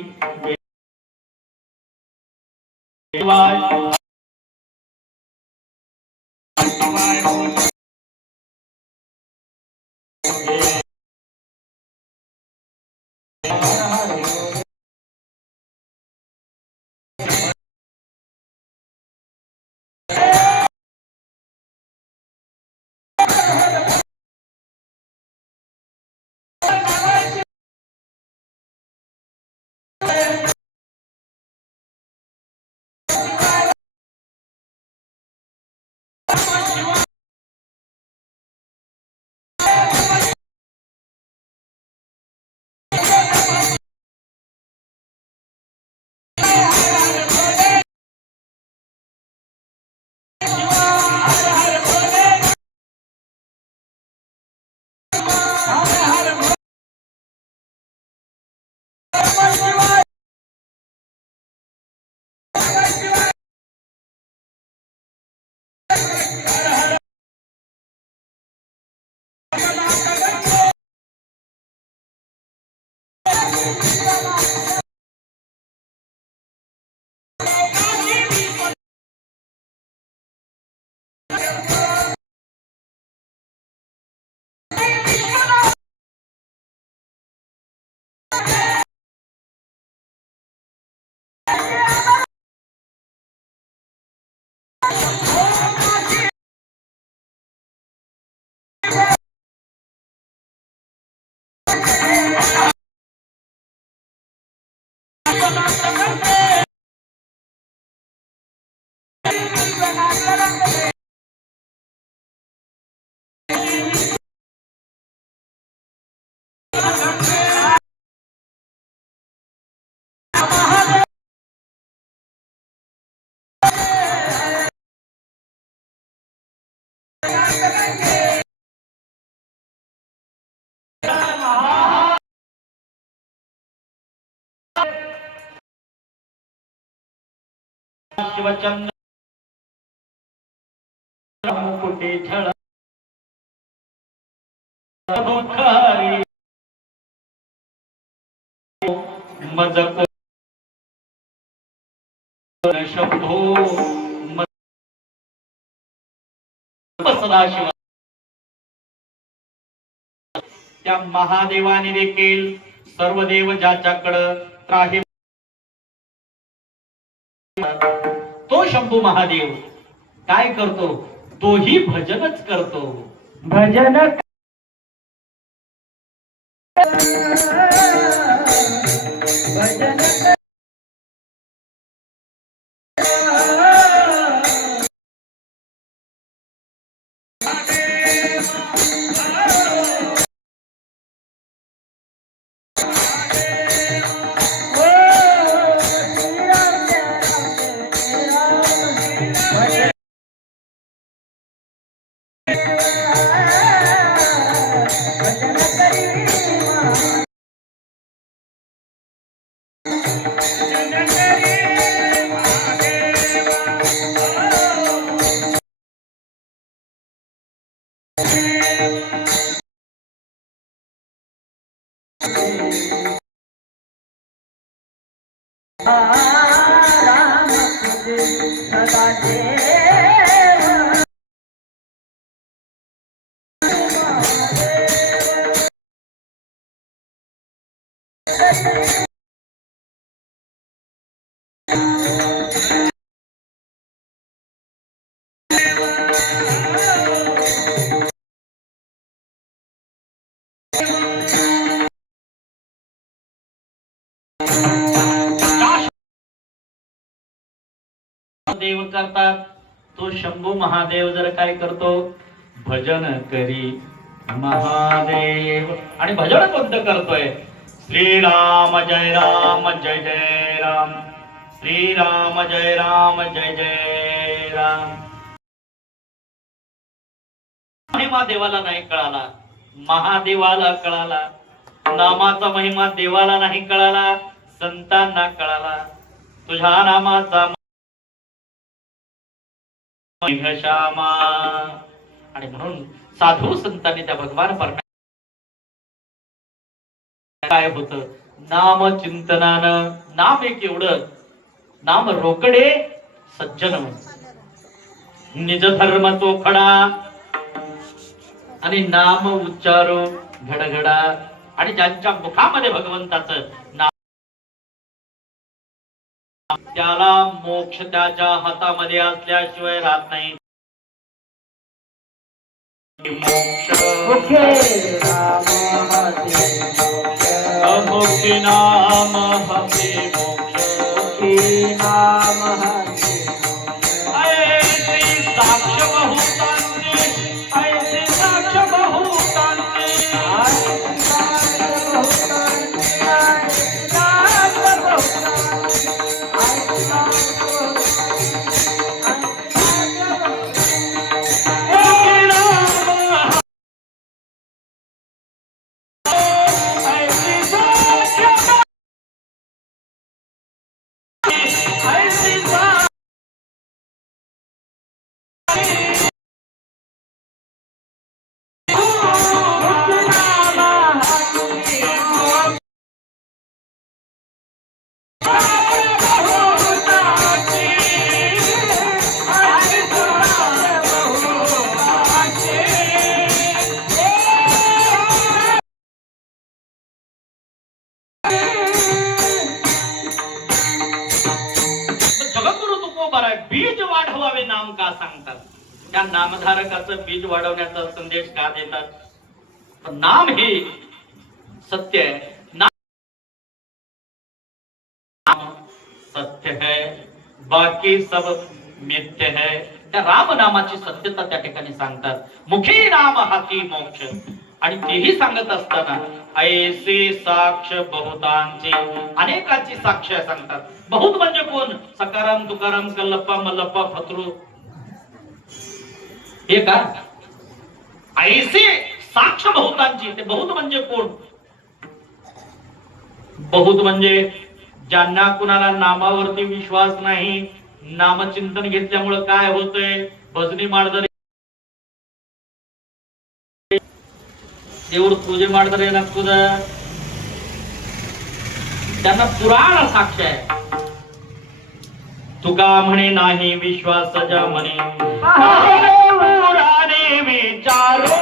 शिवचंद्र मुकुटे झळ बुखारी मजको शंभो सदाशिव. त्या महादेवाने देखील सर्व देव ज्याच्याकडं त्राही तो शंभू महादेव काय करतो, तोही भजनच करतो. भजन भजन देव करतात, तो शंभू महादेव जर काय करतो, भजन करी महादेव. आणि भजन कोणतं करतोय, श्रीराम जय राम जय जय राम, श्रीराम जय राम जय जय राम. महिमा देवाला नाही कळाला, महादेवाला कळाला. नामाचा महिमा देवाला नाही कळाला, संतांना कळाला. तुझ्या नामाचा श्यामा. आणि म्हणून साधू संतांनी त्या भगवान परमेश्वर काय होत, नाम चिंतनानं. नाम एक एवढं, नाम रोकडे सज्जन, निज धर्म तो खडा. आणि नाम उच्चारो घडघडा. आणि ज्यांच्या मुखामध्ये भगवंताचं नाम, त्याला मोक्ष त्याच्या हातामध्ये असल्याशिवाय राहत नाही. मोक्षी नाम हसे बरोबर आहे. बीज वाढवावे नाम का सांगतात? त्या नामधारकाचं बीज वाढवण्याचा संदेश का देतात? पण नाम हे सत्य है, नाम सत्य है, बाकी सब मिथ्य है. त्या राम नामाची सत्यता त्या ठिकाणी सांगतात. मुखी नाम हाती मोक्ष. आणि तेही सांगत असताना ऐसे साक्ष बहुतांची, अनेकांची साक्ष सांगतात. बहुत म्हणजे कोण? सकाराम तुकाराम कल्लप्पा मल्लप्पा फतरू हे का? ऐसे साक्ष बहुतांची. ते बहुत म्हणजे कोण? बहुत म्हणजे ज्यांना कुणाला नामावरती विश्वास नाही, नामचिंतन घेतल्यामुळे काय होतंय? भजनी माळदरे देऊळ पूजे माळदरे नक्कुद त्यांना पुराण साक्ष आहे. तुका म्हणे नाही विश्वास जा म्हणे पुराणे विचारो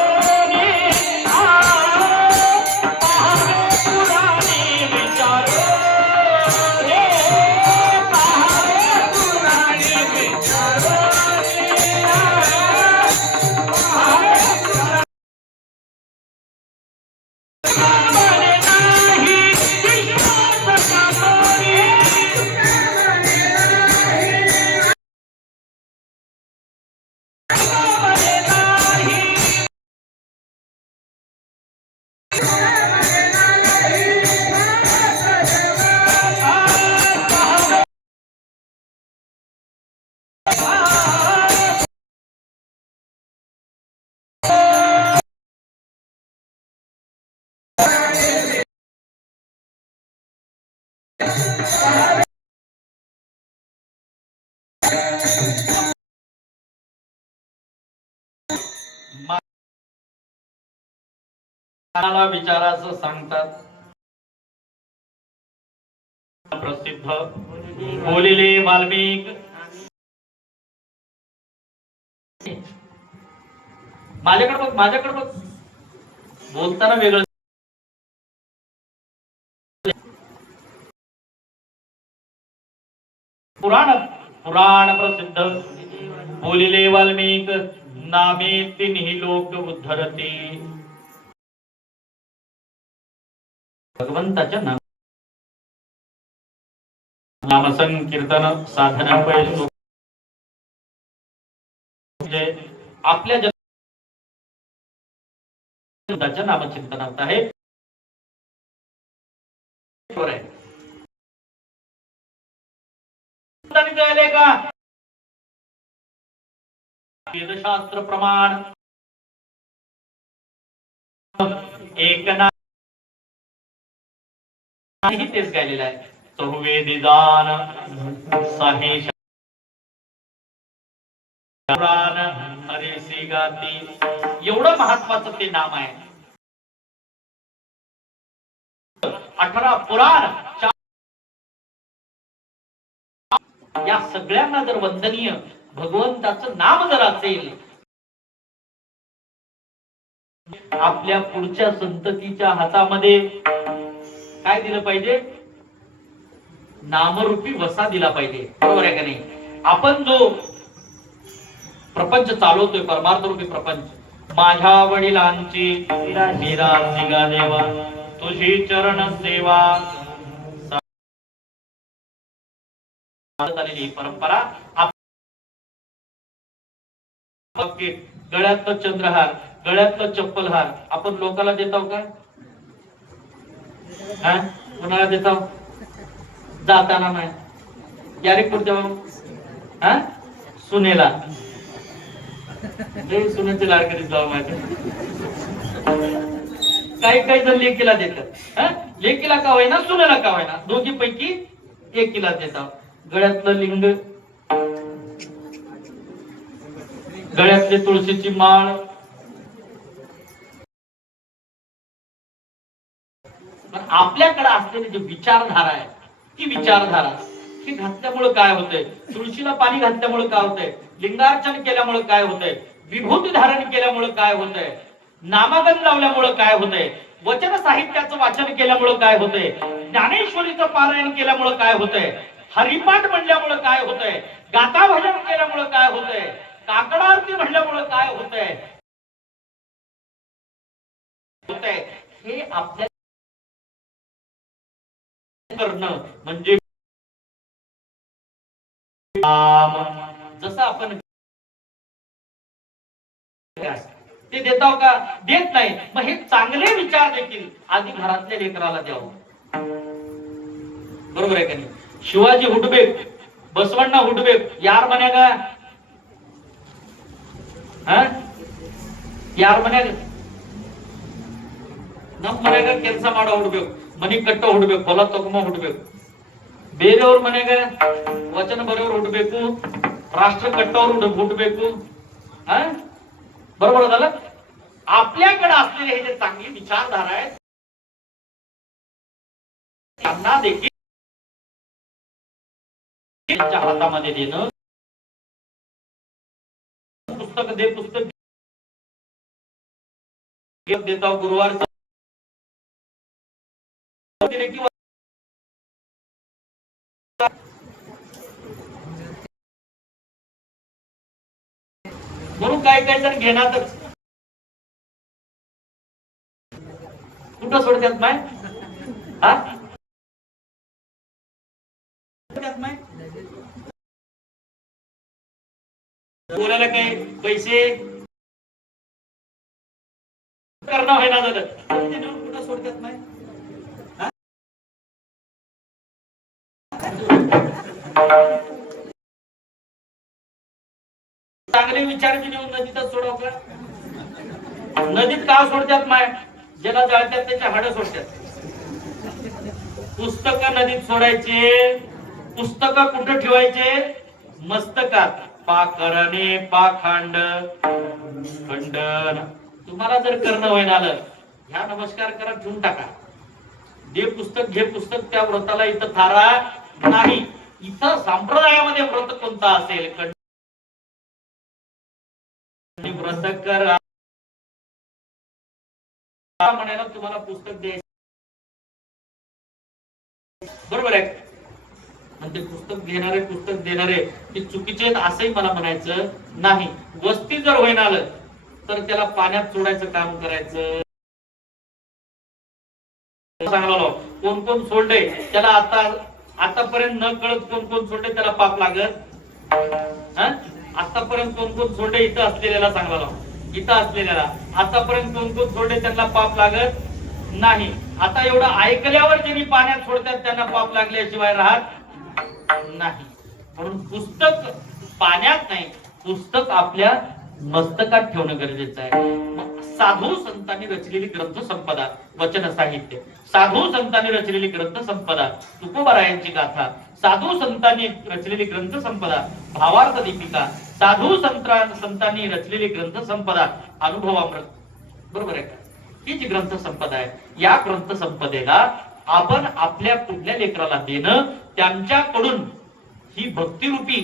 विचाराचं सांगतात. प्रसिद्ध बोलिले वाल्मिक. माझ्याकडे बघ बोलताना वेगळं. पुराण प्रसिद्ध बोलिले वाल्मिक. नामे तिन्ही लोक उद्धरते. भगवंताच्या नामसंकीर्तन साधन आपल्या जन्माच्या नामचिंतनात आहे. कळले का? वेदशास्त्र प्रमाण एक नाही तेच गायलेलं आहे. चहुवेदी दान साहे पुराण हरिसी गाती. एवढं महत्वाचं ते नाम आहे. 18 पुराण या सगळ्यांना जर वंदनीय भगवंताचं नाम जर असेल, आपल्या पुढच्या संततीच्या हातामध्ये काय दिलं पाहिजे? नामरूपी वसा दिला पाहिजे. बरोबर आहे का नाही? आपण जो प्रपंच चालवतोय, परमार्थरूपी प्रपंच, माझ्या वडिलांची निराशिगा देवा तुझी चरण सेवा परंपरा. गळ्यातलं चंद्रहार, गळ्यातलं चप्पलहार आपण लोकांना देतो का? कोणाला देतो? जाताना नाही. यारे पुढच्या सुनेला सुनेचे लाडकरी जाऊ माहिती. काही जण लेकीला देतात. लेकीला का होईना, सुनेला का होईना, दोघी पैकी एकीला देतात. गळ्यातलं लिंग, गळ्यातली तुळशीची माळ, आपल्याकडे असलेली जी विचारधारा आहे, ती विचारधारा ही घातल्यामुळे काय होतंय? तुळशीला पाणी घातल्यामुळे काय होतंय? लिंगार्चन केल्यामुळे काय होतंय? विभूती धारण केल्यामुळे काय होतंय? नामागन लावल्यामुळे काय होतंय? वचन साहित्याचं वाचन केल्यामुळे काय होतंय? ज्ञानेश्वरीचं पारायण केल्यामुळे काय होतंय? हरिपाठ म्हणल्यामुळे काय होतंय, गाथा भजन केल्यामुळे काय होतंय, काकड आरती म्हणल्यामुळे काय होतंय, हे आपल्या करणं म्हणजे जसं आपण ते देताव का, देत नाही. मग हे चांगले विचार देखील आधी घरातल्या लेकराला द्यावं. बरोबर आहे का नाही? शिवाजी हुडबेक, बसवण्णा हुडबेक यार म्हणे का, यार म्हणे ನಮ್ ಮನೆಗ ಕೆಲಸ ಮಾಡೋ ಹುಡ್ಬೇಕು, ಮನಿ ಕಟ್ಟೋ ಹುಡ್ಬೇಕು, ಹೊಲ ತಗೊಂಬ ಹುಡ್ಬೇಕು, ಬೇರೆಯವ್ರ ಮನೆಗ ವಚನ ಬರೆಯೋರು ಹುಡ್ಬೇಕು, राष्ट्र कट्टावर हुडಬೇಕು. बरोबर झालं? आपल्याकडे असलेले हे जे चांगली विचारधारा आहेत त्यांना देखील त्यांच्या हातामध्ये देणं. पुस्तक दे, पुस्तक देता गुरुवार म्हणून काही काही जण घेणारच. कुठं सोडतात माय? बोलायला काही पैसे करणं व्हायला झालं कुठं सोडतात माय? चांगले विचार बी नेऊन नदीतच सोडव का? नदीत का सोडतात माय? ज्याला जाळतात त्याच्या हाडं सोडतात. पुस्तक नदीत सोडायचे. पुस्तक कुठं ठेवायचे? मस्तकात. पाकरणे पाखंड खंडन. तुम्हाला जर करणं होईन आलं, ह्या नमस्कार करा, ठेवून टाका. दे पुस्तक, घे पुस्तक, त्या व्रताला इथं थारा नाही. इथं संप्रदायामध्ये व्रत कोणता असेल, व्रत करा म्हणायला तुम्हाला पुस्तक द्यायचं. बरोबर आहे? म्हणजे पुस्तक घेणारे, पुस्तक देणारे हे चुकीचे आहेत असंही मला म्हणायचं नाही. वस्ती जर होईन आलं तर त्याला पाण्यात सोडायचं काम करायचं. सांगलो कोण कोण सोडले त्याला, आतापर्यंत न कळत कोण कोण सोडले त्याला पाप लागत. आतापर्यंत कोण कोण सोडले इथं असलेल्याला सांगला, इथं असलेल्याला आतापर्यंत कोण कोण सोडले त्यांना पाप लागत नाही. आता एवढं ऐकल्यावर ज्यांनी पाण्यात सोडतात त्यांना पाप लागल्याशिवाय राहत नाही. म्हणून पुस्तक पाण्यात नाही, पुस्तक आपल्या मस्तकात ठेवणं गरजेचं आहे. साधू संतांनी रचलेली ग्रंथ संपदा, वचन साहित्य, साधू संतांनी रचलेली ग्रंथ संपदा, तुकोबारायांची गाथा, साधू संतांनी रचलेली ग्रंथ संपदा, भावार्थ दीपिका, साधू संतांनी रचलेली ग्रंथ संपदा, अनुभवामृत. बरोबर आहे का? ही जी ग्रंथ संपदा आहे, या ग्रंथ संपदेला आपण आपल्या कुठल्या लेकराला देणं, त्यांच्याकडून ही भक्तिरूपी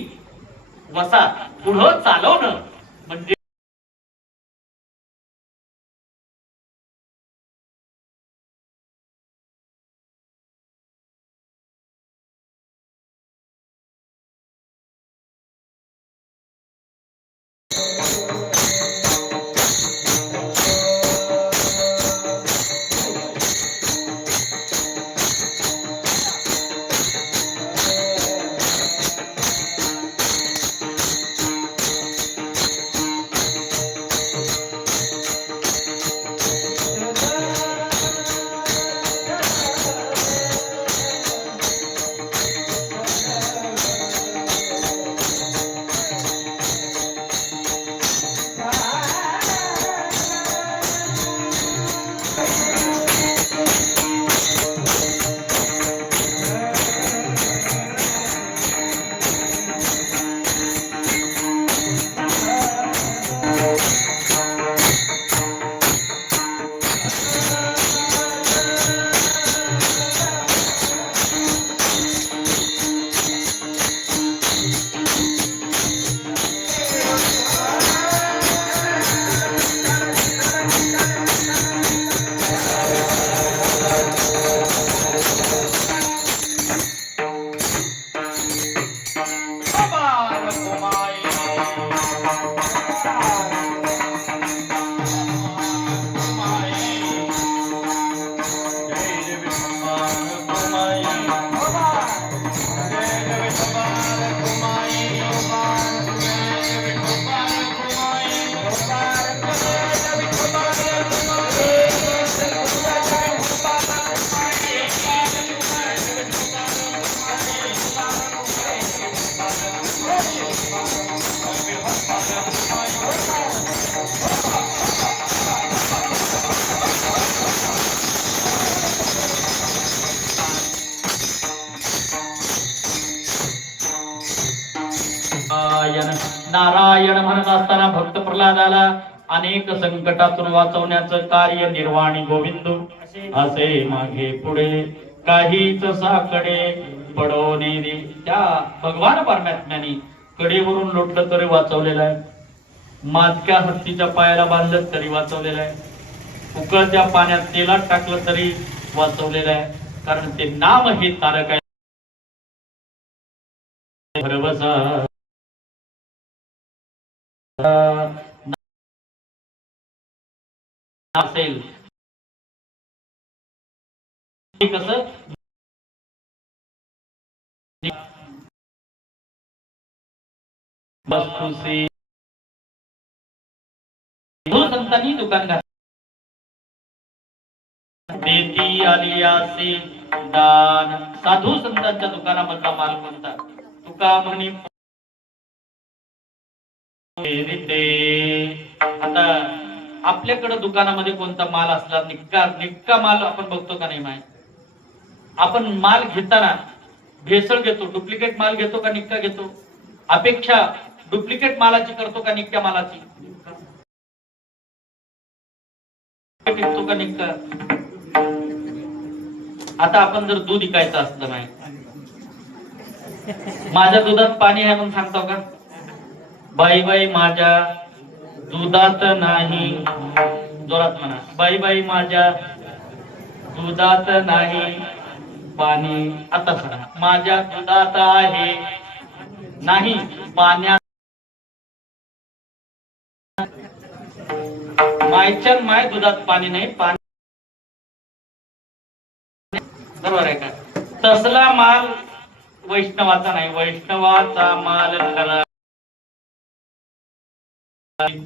वसा पुढं चालवणं म्हणजे नारायण नारायण म्हणत असताना भक्त प्रल्हादाला अनेक संकटातून वाचवण्याचं कार्य निर्वाणी गोविंद असे मागे पुढे काहीच साकडे पडवणे दे. त्या भगवान परमात्म्याने कडेवरून लोटलं तरी वाचवलेलं आहे, मातक्या हत्तीच्या पायाला बांधलं तरी वाचवलेलं आहे, उकळत्या पाण्यात तेलात टाकलं तरी वाचवलेलं आहे. कारण ते नाम हे तारक आहे. भरवसा असेल कसं वस्तुसे संतांनी दुकान घातलं. देती आली असे दान. साधू संतांच्या दुकानामधला माल कोणता? तुका म्हणी आता आपल्याकडे दुकानामध्ये कोणता माल असला निक्का माल आपण बघतो का नाही माहित? आपण माल घेताना भेसळ घेतो, डुप्लिकेट माल घेतो का निक्का घेतो? अपेक्षा डुप्लिकेट मालाची करतो का निक्क्या मालाची? टिकतो का निक्का? आता आपण जर दूध विकायचं असलं नाही, माझ्या दुधात पाणी आहे म्हणून सांगतो का? बाई बाई माझ्या दुधात नाही, जोरात म्हणा, बाई बाई माझ्या दुधात नाही पाणी. आता सांगा, माझ्या दुधात आहे नाही पाण्यात. मायच्या माय दुधात पाणी नाही, पाणी. बरोबर आहे का? तसला माल वैष्णवाचा नाही, वैष्णवाचा माल खरा.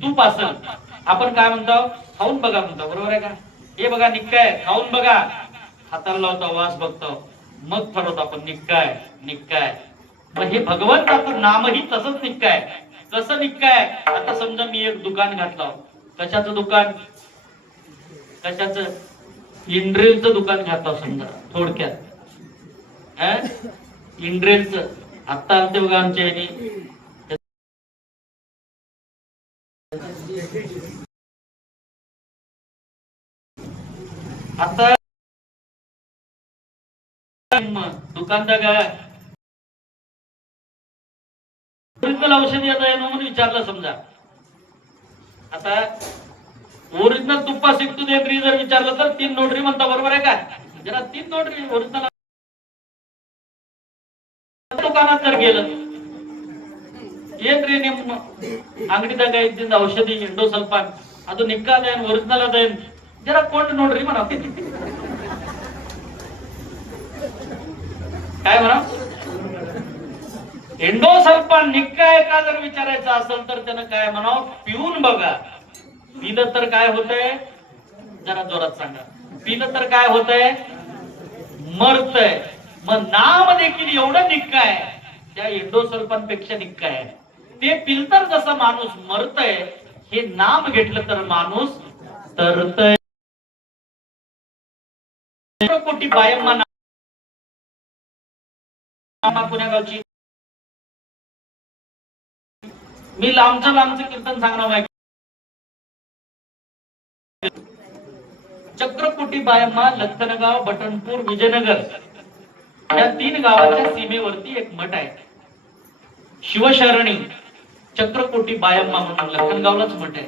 तूप असेल, आपण काय म्हणतो? खाऊन बघा म्हणतो, बरोबर आहे का? हे बघा निक्काय, खाऊन बघा, हाताला लावतो, वास बघतो, मग ठरवतो आपण निक्काय निक्काय. मग हे भगवंताचं नामही तसंच निक्काय. कसं निक्काय? आता समजा मी एक दुकान घातलं. कशाचं दुकान? कशाचं? इंड्रेलचं दुकान घातलं समजा, थोडक्यात इंड्रेलचं. आता आलते बघा आमच्या ह्यानी, आता दुकानदार ओरिजिनल औषध येत आहे म्हणून विचारलं समजा. आता ओरिजिनल तुप्पा सिक्तू देत्री जर विचारलं तर 3 नोटरी म्हणता, बरोबर आहे का? जरा 3 नोटरी ओरिजिनल. दुकानात जर गेलं, एक रेने अंगडीदा काय औषधी इंडोसल्फान ಅದು ನಿಕ್ಕಾದೇನ್ ಒರಿಜಿನಲ್ ಅದೇನ್ जरा कोण नोटरी म्हणा. काय म्हणा? इंडोसल्फान निक्काय का जर विचारायचं असेल तर त्यानं काय म्हणावं? पिऊन बघा. पिलं तर काय होतंय? जरा जोरात सांगा. पिलं तर काय होतंय? मरतय. मग नाम देखील एवढं निक्काय, त्या इंडोसल्फान पेक्षा निक्काय. ते पिलतर जसं माणूस मरतय, हे नाम घेतलं तर माणूस तरतय. कोटी बायम्मा पुण्या गावची. मी लांबचं कीर्तन सांगणार माहिती. चक्रकोटी बायम्मा, लखनगाव, बटनपूर, विजयनगर या 3 गावाच्या सीमेवरती एक मठ आहे. शिवशरणी चक्रकोटी बायम्मा म्हणून लखनगावलाच मठ आहे.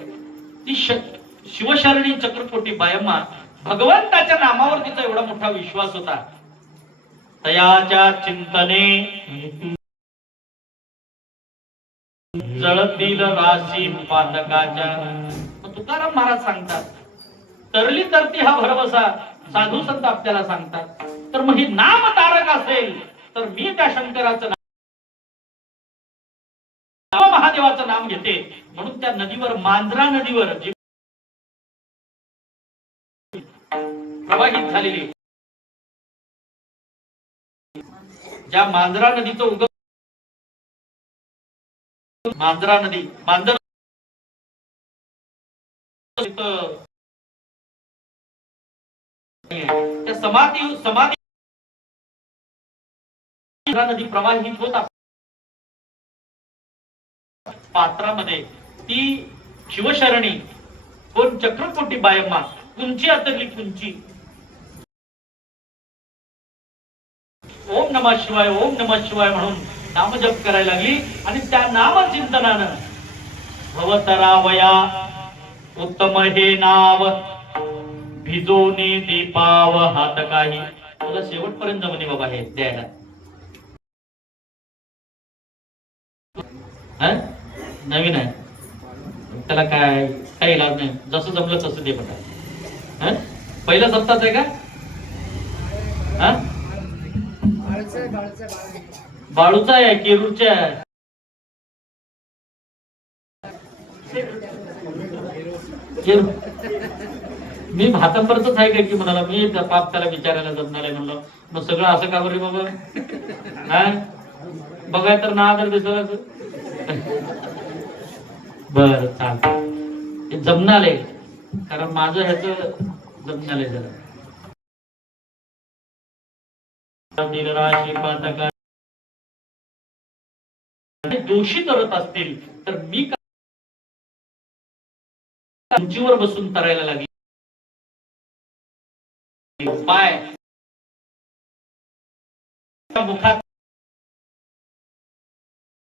ती शिवशरणी चक्रकोटी बायम्मा, भगवंताच्या नामावर तिचा एवढा मोठा विश्वास होता. तयाच्या चिंतने जळतील राशी पातकाच्या. तुकाराम महाराज सांगतात, तरली तरती हा भरवसा. साधू संत आपल्याला सांगतात. तर मग ही नाम तारक असेल तर मी त्या शंकराचं नाम, महादेवाचं नाम घेते. म्हणून त्या नदीवर, मांजरा नदीवर जी प्रवाहित झालेली, ज्या मांजरा नदीचं उगम, मांजरा नदी, मांजर त्या समाधी नदी प्रवाहित होत पात्रामध्ये ती शिवशरणी कोण चक्रकोटी बायम्मा कुंची आतरली कुंची ओम नमः शिवाय ओम नमः शिवाय म्हणून नामजप करायला लागली आणि त्या नामचिंतनानं भवतरावया उत्तम हे नाव भिजोनी दीपाव हात काही तुला शेवटपर्यंत म्हणे बाबा हे द्यायला नवीन आहे त्याला काय काही इलाज नाही जसं जमलं तसं दे बघा पहिला सप्ताच आहे का बाळूचा आहे केरूरच्या मी भातांबरच आहे का की म्हणाला मी पाप त्याला विचारायला जमणार आहे म्हणलं मग सगळं असं का बरे बाबा हा बघाय तर ना आदर दिसत बर चालत जमणाले कारण माझं ह्याच जमणाले जरा दोषी करत असतील तर मी उंचीवर बसून तरायला लागली पाय मुखात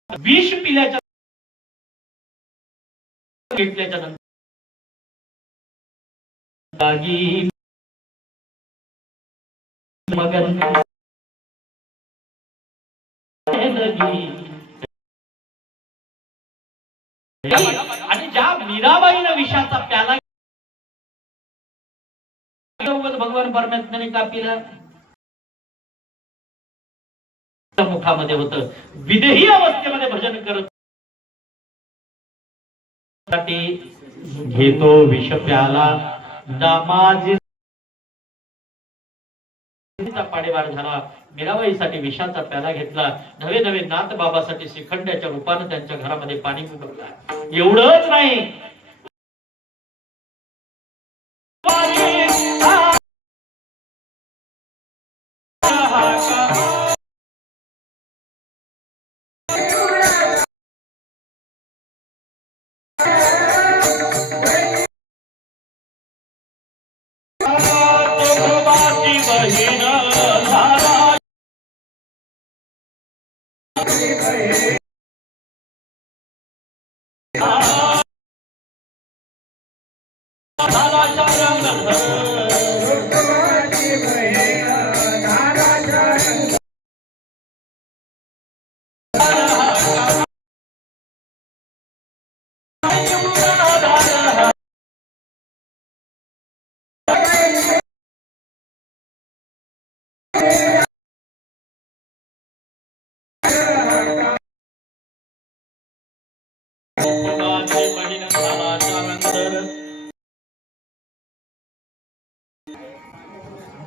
विष पिल्याच्या घेतल्याच्या नंतर मगन आणि ज्या मीराबाईनं विषाचा प्याला भगवान परमात्म्याने का पिला मुखामध्ये होत विदेही अवस्थेमध्ये भजन करत घेतो विष प्याला दामाजी पाडेवार झाला मीराबाईसाठी विषाचा प्याला घेतला नवे नवे नाथ बाबासाठी श्रीखंड्याच्या रूपाने त्यांच्या घरामध्ये पाणी उघडला एवढंच नाही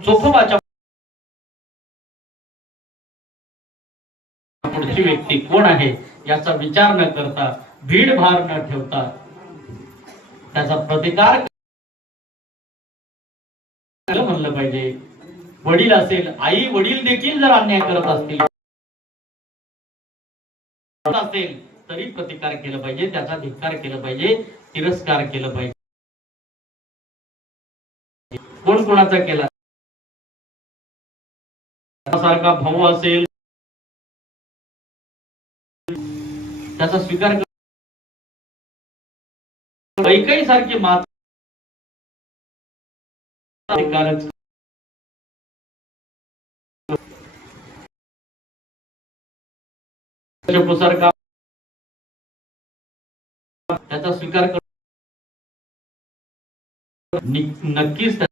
चोखोबाच्या पुढची व्यक्ती कोण आहे याचा विचार न करता भीडभार न ठेवता त्याचा प्रतिकार म्हणलं पाहिजे वडील असेल आई वडील देखील जर अन्याय करत असतील असेल तरी प्रतिकार केला पाहिजे त्याचा धिक्कार केला पाहिजे तिरस्कार केला पाहिजे कोण कोणाचा केला सारखा भाऊ असेल त्याचा स्वीकार कैकई सारखी माता सारखा त्याचा स्वीकार नक्कीच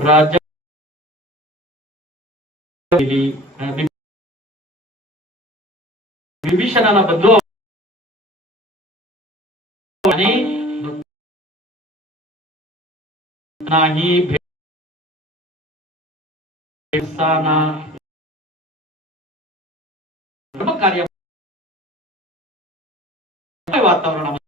राजा विभीषणाला बंधू आणि नाही भेडसाना कार्य वातावरणामध्ये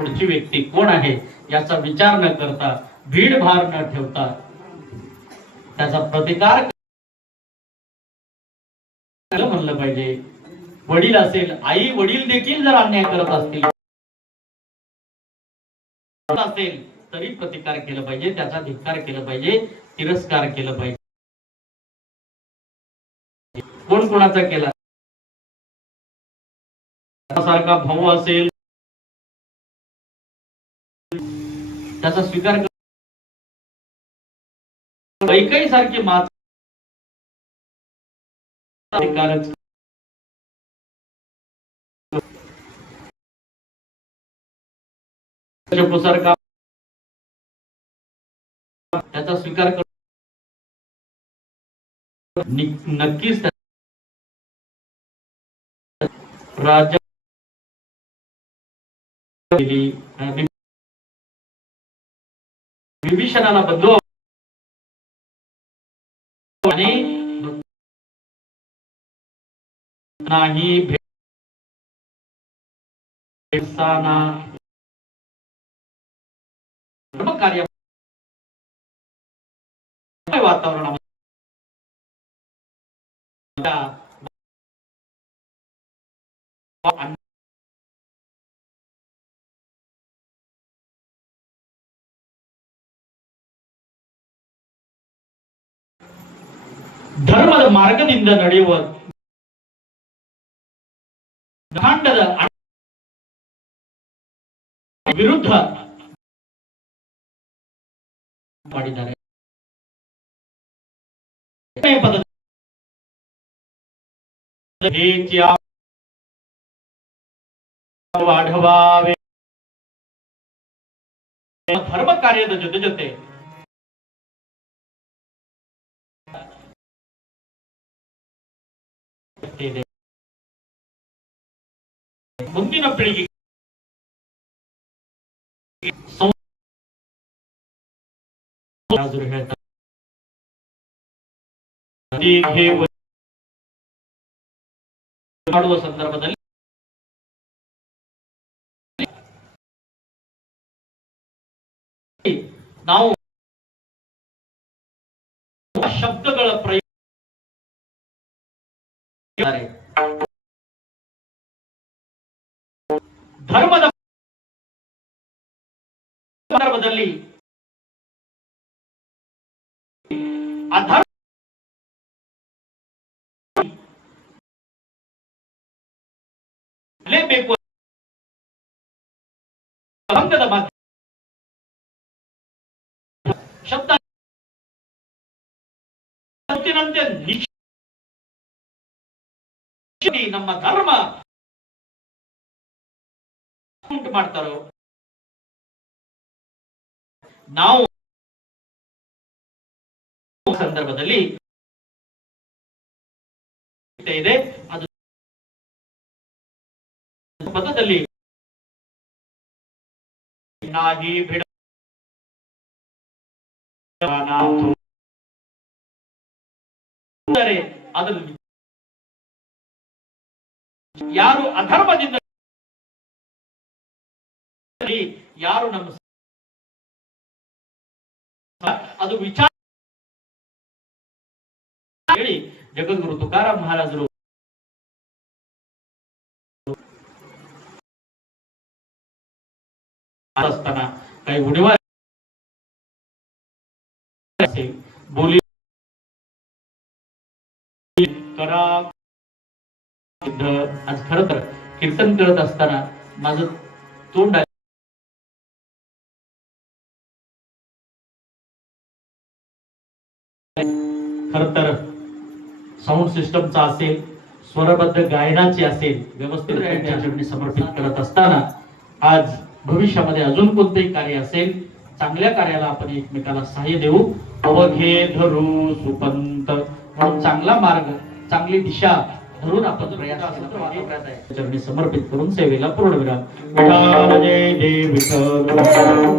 पुढची व्यक्ती कोण आहे याचा विचार न करता, भीडभार न ठेवता त्याचा प्रतिकार म्हणलं पाहिजे. वडील असेल, आई वडील देखील जर अन्याय करत असतील असेल तरी प्रतिकार केला पाहिजे, त्याचा धिक्कार केला पाहिजे, तिरस्कार केला पाहिजे. कोण कोणाचा केला, सारखा भाऊ असेल त्याचा स्वीकार कैकई सारखी माता सारखा त्याचा स्वीकार कर, नक्कीच राजा विभीषणाला बंधू आणि नाही भेटसाना कार्य वातावरणामध्ये धर्मದ ಮಾರ್ಗದಿಂದ ನಡೆಯುವ ಕಾಂಡದ ವಿರುದ್ಧ ಮಾಡಿದ್ದಾರೆ. ವಾಢವಾವೆ ಧರ್ಮ ಕಾರ್ಯದ ಜೊತೆ ಜೊತೆ ಮುಂದಿನ ಪೀಳಿಗೆ ಮಾಡುವ ಸಂದರ್ಭದಲ್ಲಿ ನಾವು ಶಬ್ದಗಳ ಪ್ರಯೋಗ ಧರ್ಮದ ಸಂದರ್ಭದಲ್ಲಿ ಅಧರ್ಮ ಬೇಕು ಭಂಗದ ಮಾಧ್ಯಮ ಶಬ್ದ ನಮ್ಮ ಧರ್ಮ ಉಂಟು ಮಾಡ್ತಾರೋ ನಾವು ಸಂದರ್ಭದಲ್ಲಿ ಇದೆ ಅದು ಪದದಲ್ಲಿ ನಾಹಿ ಬಿಡ ಅದರಲ್ಲಿ ಯಾರು ಅಧರ್ಮದಿಂದ ಯಾರು ನಮ್ಮ ಅದು ವಿಚಾರ ಹೇಳಿ ಜಗದ್ಗುರು ತುಕಾರಾಮ್ ಮಹಾರಾಜರು असताना काही उणीवा बोली करा. आज खरं तर कीर्तन करत असताना माझं तोंड खर तर साऊंड सिस्टमचा असेल, स्वरबद्ध गायनाची असेल, व्यवस्थित चरणी समर्पित करत असताना आज भविष्यामध्ये अजून कोणतेही कार्य असेल, चांगल्या कार्याला आपण एकमेकाला सहाय्य देऊ. अवघे धरू सुपंत म्हणून चांगला मार्ग, चांगली दिशा धरून आपण प्रयास चरणी समर्पित करून सेवेला पूर्णविराम. विठ्ठल जय जय विठ्ठल.